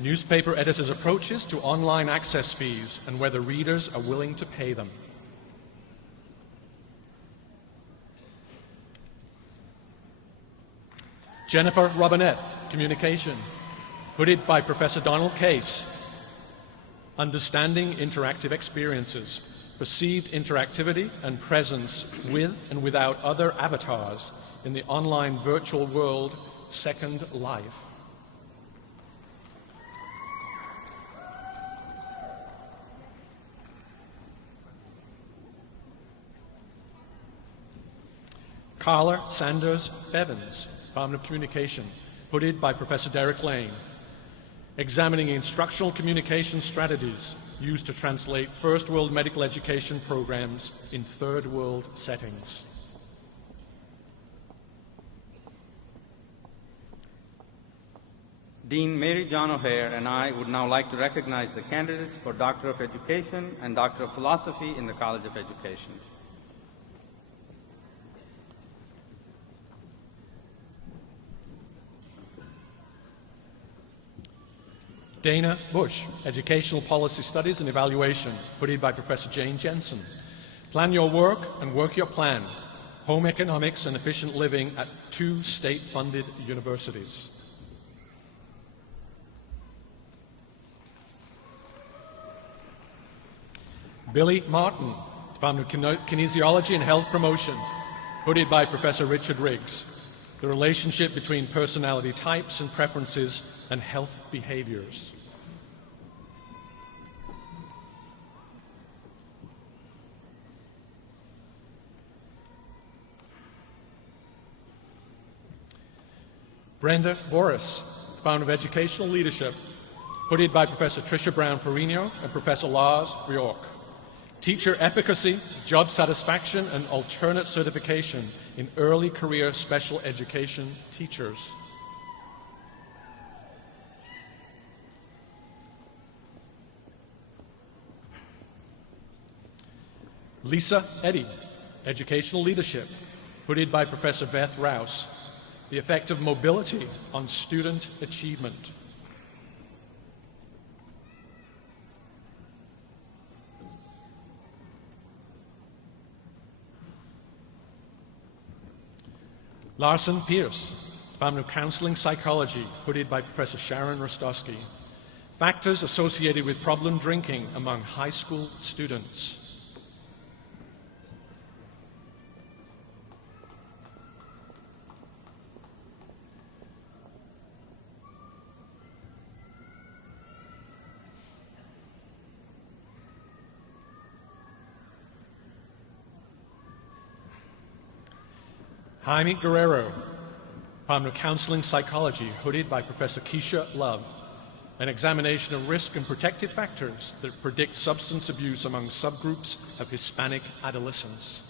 newspaper editors' approaches to online access fees and whether readers are willing to pay them. Jennifer Robinette, Communication, hooded by Professor Donald Case. Understanding interactive experiences, perceived interactivity and presence with and without other avatars in the online virtual world, Second Life. Carla Sanders Bevins, Department of Communication, hooded by Professor Derek Lane, examining instructional communication strategies used to translate first world medical education programs in third world settings. Dean Mary John O'Hare and I would now like to recognize the candidates for Doctor of Education and Doctor of Philosophy in the College of Education. Dana Bush, Educational Policy Studies and Evaluation, hooded by Professor Jane Jensen. Plan your work and work your plan. Home economics and efficient living at 2 state-funded universities. Billy Martin, Department of Kinesiology and Health Promotion, hooded by Professor Richard Riggs. The relationship between personality types and preferences and health behaviors. Brenda Boris, Department of Educational Leadership, hooded by Professor Tricia Brown-Ferrigno and Professor Lars Bjork. Teacher efficacy, job satisfaction, and alternate certification in early career special education teachers. Lisa Eddy, Educational Leadership, hooded by Professor Beth Rouse. The effect of mobility on student achievement. Larson Pierce, Department of Counseling Psychology, hooded by Professor Sharon Rostowski. Factors associated with problem drinking among high school students. Jaime Guerrero, Department of Counseling Psychology, hooded by Professor Keisha Love. An examination of risk and protective factors that predict substance abuse among subgroups of Hispanic adolescents.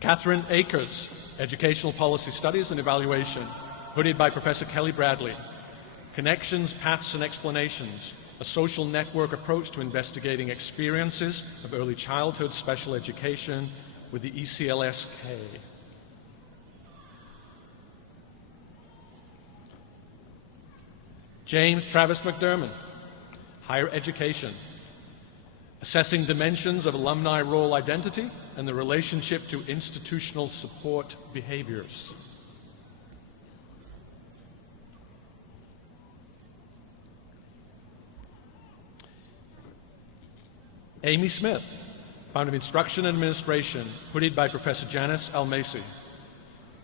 Catherine Akers, Educational Policy Studies and Evaluation, hooded by Professor Kelly Bradley. Connections, Paths, and Explanations. A social network approach to investigating experiences of early childhood special education with the ECLSK. James Travis McDermott, Higher Education. Assessing dimensions of alumni role identity and the relationship to institutional support behaviors. Amy Smith, Department of Instruction and Administration, hooded by Professor Janice Almasi.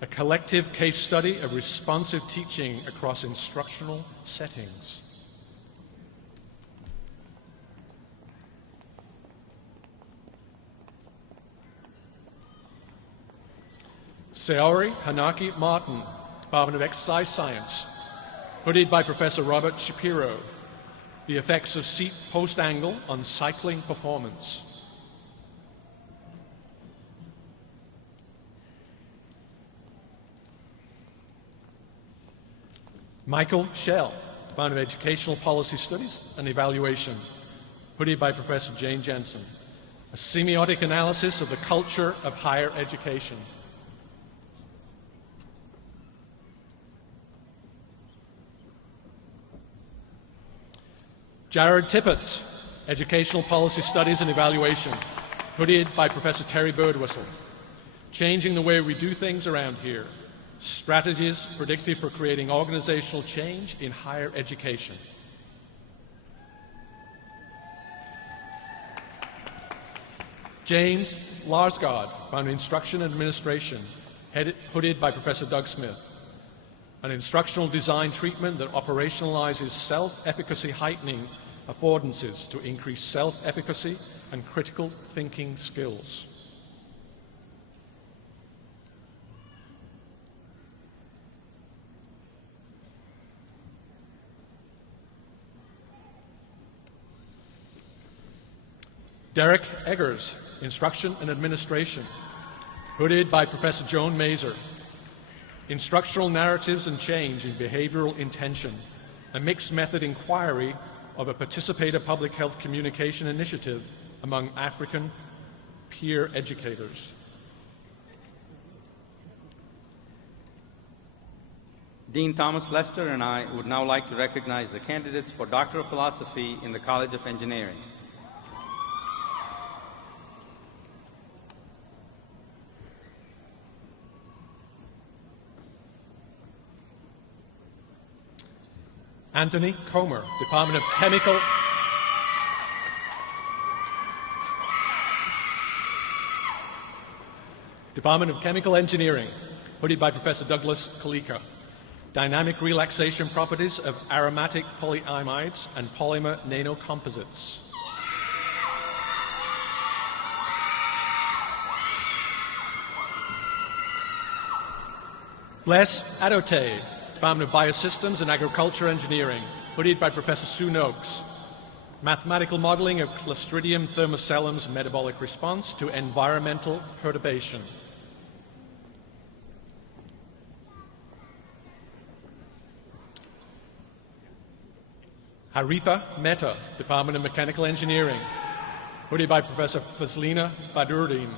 A collective case study of responsive teaching across instructional settings. Saori Hanaki Martin, Department of Exercise Science, hooded by Professor Robert Shapiro. The effects of seat post angle on cycling performance. Michael Schell, Department of Educational Policy Studies and Evaluation, hooded by Professor Jane Jensen. a semiotic analysis of the culture of higher education. Jared Tippett, Educational Policy Studies and Evaluation, hooded by Professor Terry Birdwhistle. Changing the way we do things around here. Strategies predictive for creating organizational change in higher education. James Larsgaard, on Instruction and Administration, hooded by Professor Doug Smith. An instructional design treatment that operationalizes self-efficacy heightening affordances to increase self-efficacy and critical thinking skills. Derek Eggers, Instruction and Administration, hooded by Professor Joan Mazer. Instructional Narratives and Change in Behavioral Intention, a mixed method inquiry of a participator public health communication initiative among African peer educators. Dean Thomas Lester and I would now like to recognize the candidates for Doctor of Philosophy in the College of Engineering. Anthony Comer, Department of Chemical Engineering, hooded by Professor Douglas Kalika. Dynamic relaxation properties of aromatic polyamides and polymer nanocomposites. Les Adote, Department of Biosystems and Agriculture Engineering, hooded by Professor Sue Noakes. Mathematical modeling of Clostridium thermocellum's metabolic response to environmental perturbation. Haritha Mehta, Department of Mechanical Engineering, hooded by Professor Fazlina Badruddin.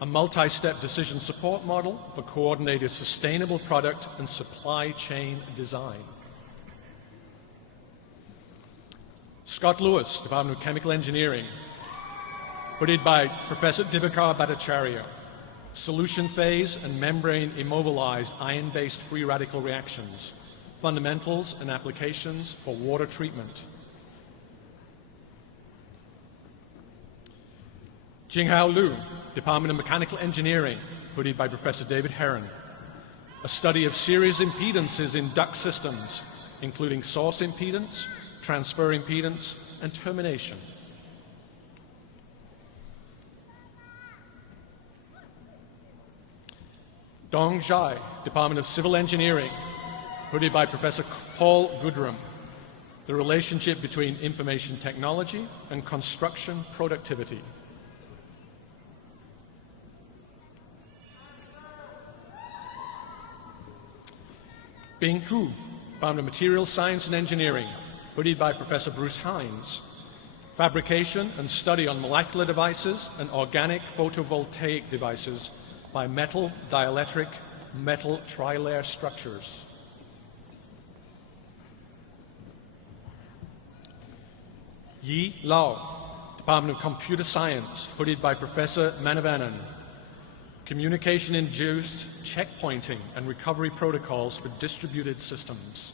A multi-step decision support model for coordinated sustainable product and supply chain design. Scott Lewis, Department of Chemical Engineering, hooded by Professor Dibakar Bhattacharya. Solution phase and membrane immobilized ion-based free radical reactions. Fundamentals and applications for water treatment. Jinghao Liu, Department of Mechanical Engineering, hooded by Professor David Heron. A study of series impedances in duct systems, including source impedance, transfer impedance, and termination. Dong Zhai, Department of Civil Engineering, hooded by Professor Paul Goodrum. The relationship between information technology and construction productivity. Bing Hu, Department of Materials Science and Engineering, hooded by Professor Bruce Hines. Fabrication and study on molecular devices and organic photovoltaic devices by metal dielectric metal tri-layer structures. Yi Lao, Department of Computer Science, hooded by Professor Manavanan. Communication-induced checkpointing and recovery protocols for distributed systems.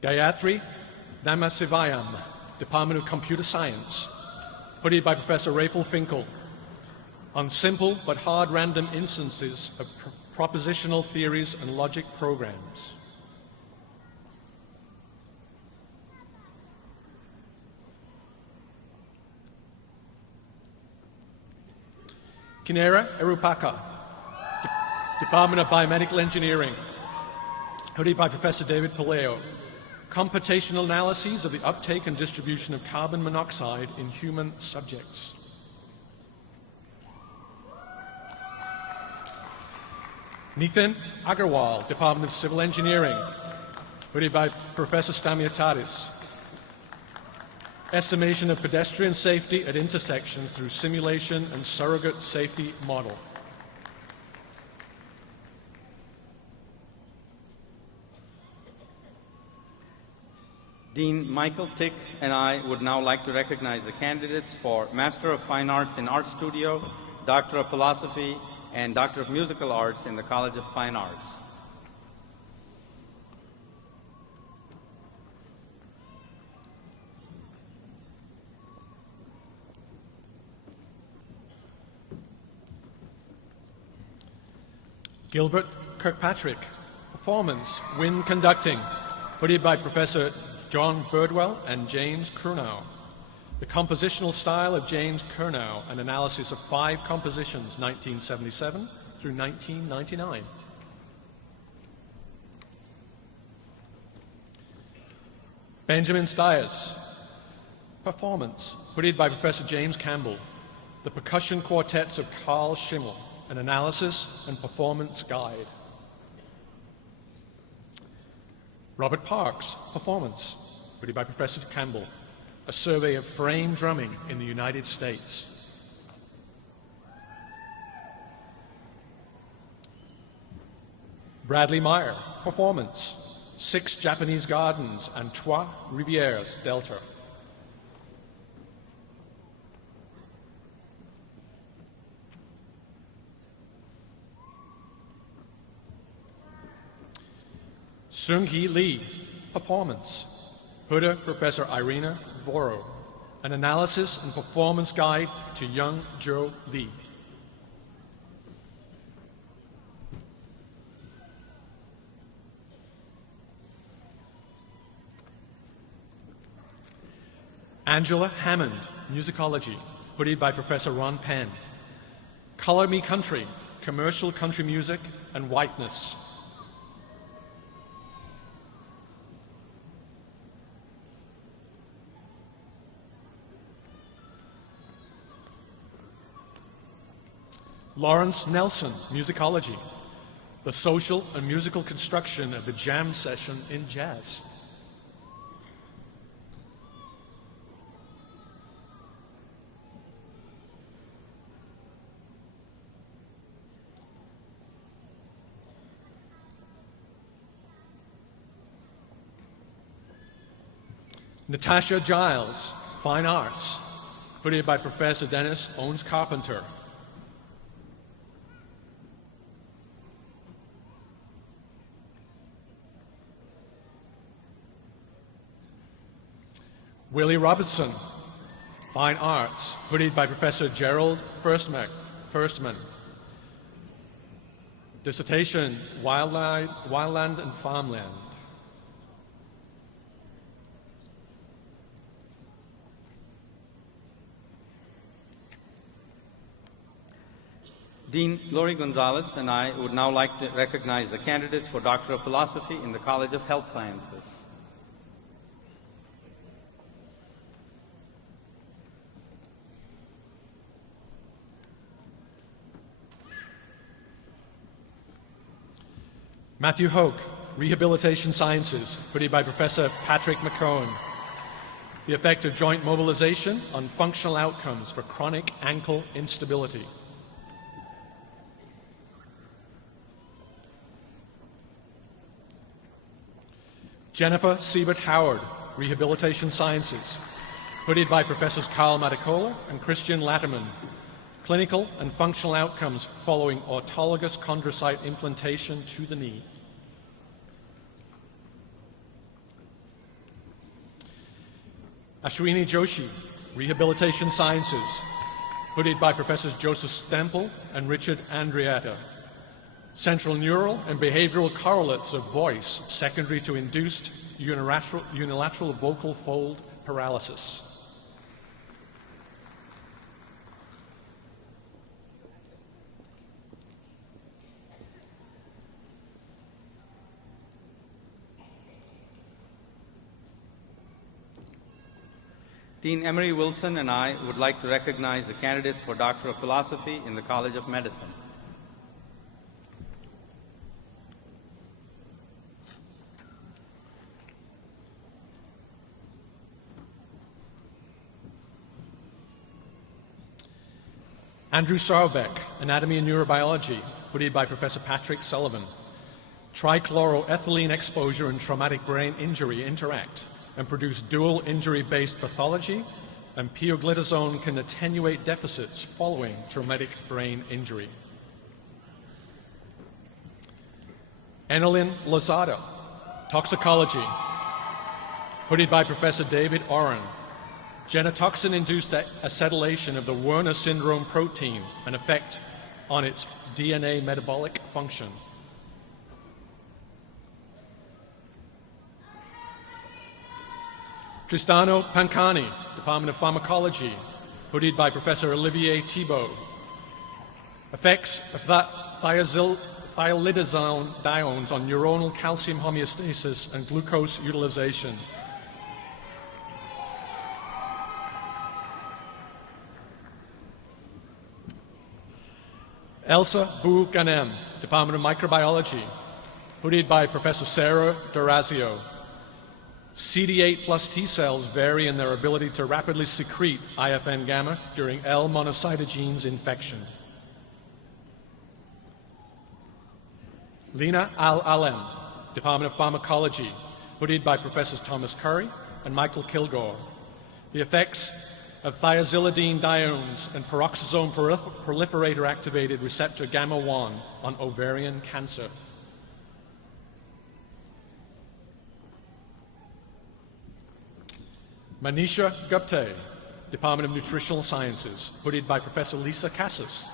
Gayatri Namasivayam, Department of Computer Science, hooded by Professor Rafal Finkel. On simple but hard random instances of propositional theories and logic programs. Kinera Erupaka, Department of Biomedical Engineering, hooded by Professor David Palaeo. Computational analyses of the uptake and distribution of carbon monoxide in human subjects. Nitin Agarwal, Department of Civil Engineering, hooded by Professor Stamiatadis. Estimation of pedestrian safety at intersections through simulation and surrogate safety model. Dean Michael Tick and I would now like to recognize the candidates for Master of Fine Arts in Art Studio, Doctor of Philosophy, and Doctor of Musical Arts in the College of Fine Arts. Gilbert Kirkpatrick, Performance, Wind Conducting, hooded by Professor John Birdwell and James Curnow. The compositional style of James Curnow, an analysis of 5 compositions, 1977 through 1999. Benjamin Stiers, Performance, hooded by Professor James Campbell. The percussion quartets of Carl Schimmel, an analysis and performance guide. Robert Parks, Performance, hooded by Professor Campbell. A survey of frame drumming in the United States. Bradley Meyer, Performance, 6 Japanese Gardens and Trois Rivières Delta. Seung-Hee Lee, Performance, hooded Professor Irina Voro, an analysis and performance guide to young Joe Lee. Angela Hammond, Musicology, hooded by Professor Ron Penn. Color Me Country, Commercial Country Music and Whiteness. Lawrence Nelson, Musicology, the social and musical construction of the jam session in jazz. Natasha Giles, Fine Arts, hooded by Professor Dennis Owens Carpenter. Willie Robertson, Fine Arts, hooded by Professor Gerald Firstman. Dissertation, Wildland and Farmland. Dean Lori Gonzalez and I would now like to recognize the candidates for Doctor of Philosophy in the College of Health Sciences. Matthew Hoke, Rehabilitation Sciences, hooded by Professor Patrick McCone. The effect of joint mobilization on functional outcomes for chronic ankle instability. Jennifer Siebert Howard, Rehabilitation Sciences, hooded by Professors Carl Matacola and Christian Latterman. Clinical and functional outcomes following autologous chondrocyte implantation to the knee. Ashwini Joshi, Rehabilitation Sciences, hooded by Professors Joseph Stemple and Richard Andrietta. Central neural and behavioral correlates of voice secondary to induced unilateral vocal fold paralysis. Dean Emery Wilson and I would like to recognize the candidates for Doctor of Philosophy in the College of Medicine. Andrew Sauerbeck, Anatomy and Neurobiology, hooded by Professor Patrick Sullivan. Trichloroethylene exposure and traumatic brain injury interact and produce dual injury-based pathology, and pioglitazone can attenuate deficits following traumatic brain injury. Enolin Lozada, Toxicology, hooded by Professor David Oren. Genotoxin-induced acetylation of the Werner syndrome protein, an effect on its DNA metabolic function. Tristano Pancani, Department of Pharmacology, hooded by Professor Olivier Thibault. Effects of thiazolidazone diones on neuronal calcium homeostasis and glucose utilization. Elsa Bou-Ganem, Department of Microbiology, hooded by Professor Sarah D'Orazio. CD8 plus T cells vary in their ability to rapidly secrete IFN gamma during L monocytogenes infection. Lina Al-Alem, Department of Pharmacology, hooded by Professors Thomas Curry and Michael Kilgore. The effects of thiazolidine diones and peroxisome proliferator activated receptor gamma-1 on ovarian cancer. Manisha Gupte, Department of Nutritional Sciences, hooded by Professor Lisa Cassis.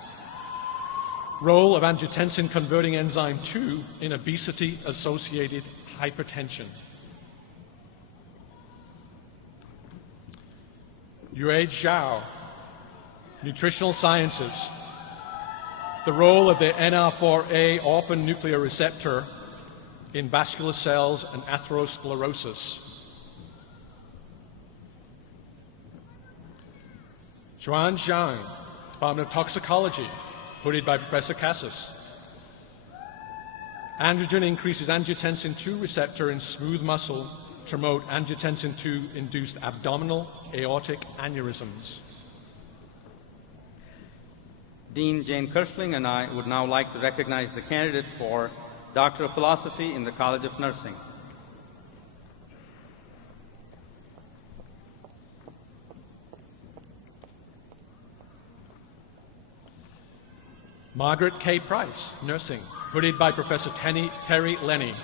Role of angiotensin-converting enzyme 2 in obesity-associated hypertension. Yue Zhao, Nutritional Sciences. The role of the NR4A orphan nuclear receptor in vascular cells and atherosclerosis. Xuan Zhang, Department of Toxicology, hooded by Professor Cassis. Androgen increases angiotensin II receptor in smooth muscle to promote angiotensin II-induced abdominal aortic aneurysms. Dean Jane Kirschling and I would now like to recognize the candidate for Doctor of Philosophy in the College of Nursing. Margaret K. Price, Nursing, hooded by Professor Terry Lenny.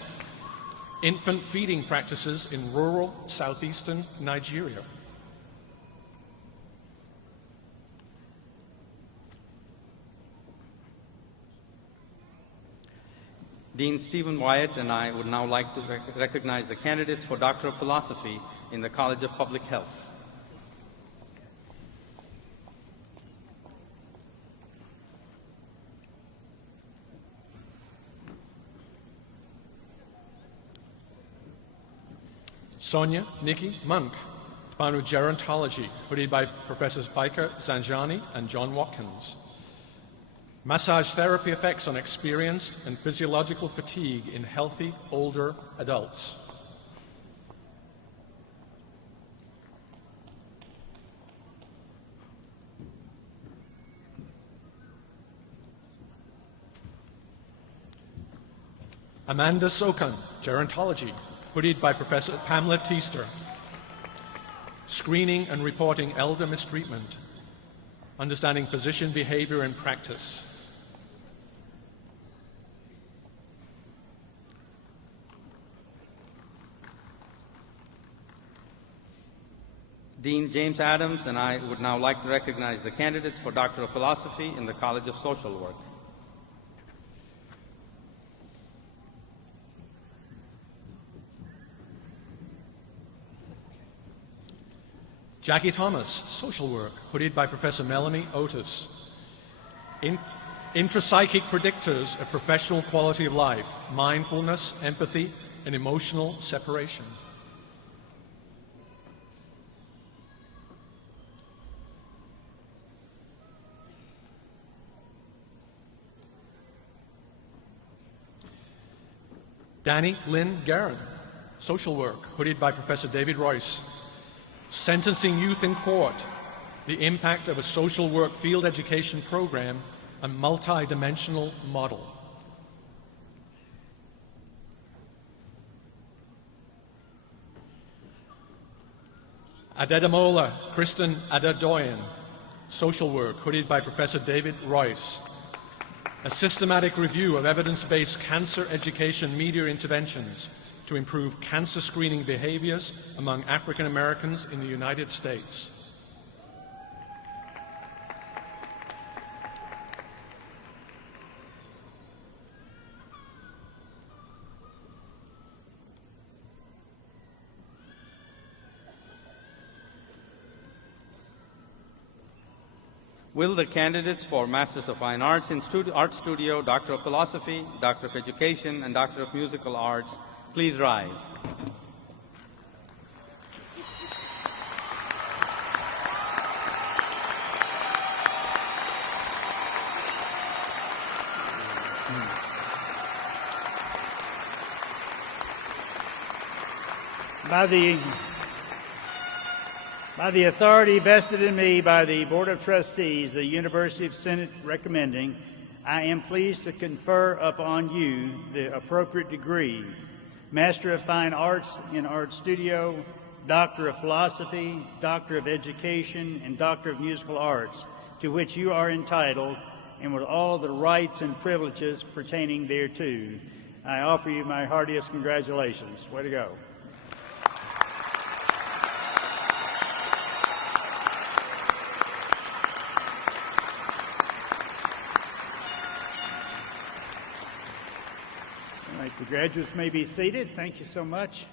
Infant feeding practices in rural southeastern Nigeria. Dean Stephen Wyatt and I would now like to recognize the candidates for Doctor of Philosophy in the College of Public Health. Sonia Nikki Monk, Department of Gerontology, hooded by Professors Faika Zanjani and John Watkins. Massage therapy effects on experienced and physiological fatigue in healthy older adults. Amanda Sokan, Gerontology, hooded by Professor Pamela Teester. Screening and reporting elder mistreatment. Understanding physician behavior and practice. Dean James Adams and I would now like to recognize the candidates for Doctor of Philosophy in the College of Social Work. Jackie Thomas, Social Work, hooded by Professor Melanie Otis. Intrapsychic predictors of professional quality of life, mindfulness, empathy, and emotional separation. Danny Lynn Guerin, Social Work, hooded by Professor David Royce. Sentencing youth in court, the impact of a social work field education program and multi-dimensional model. Adedamola Kristen Adedoyan, social work, hooded by Professor David Royce. A systematic review of evidence-based cancer education media interventions to improve cancer screening behaviors among African Americans in the United States. Will the candidates for Masters of Fine Arts in Art Studio, Doctor of Philosophy, Doctor of Education, and Doctor of Musical Arts please rise? By the authority vested in me by the Board of Trustees, the University of Senate recommending, I am pleased to confer upon you the appropriate degree, Master of Fine Arts in Art Studio, Doctor of Philosophy, Doctor of Education, and Doctor of Musical Arts, to which you are entitled, and with all the rights and privileges pertaining thereto. I offer you my heartiest congratulations. Way to go. All right, the graduates may be seated. Thank you so much.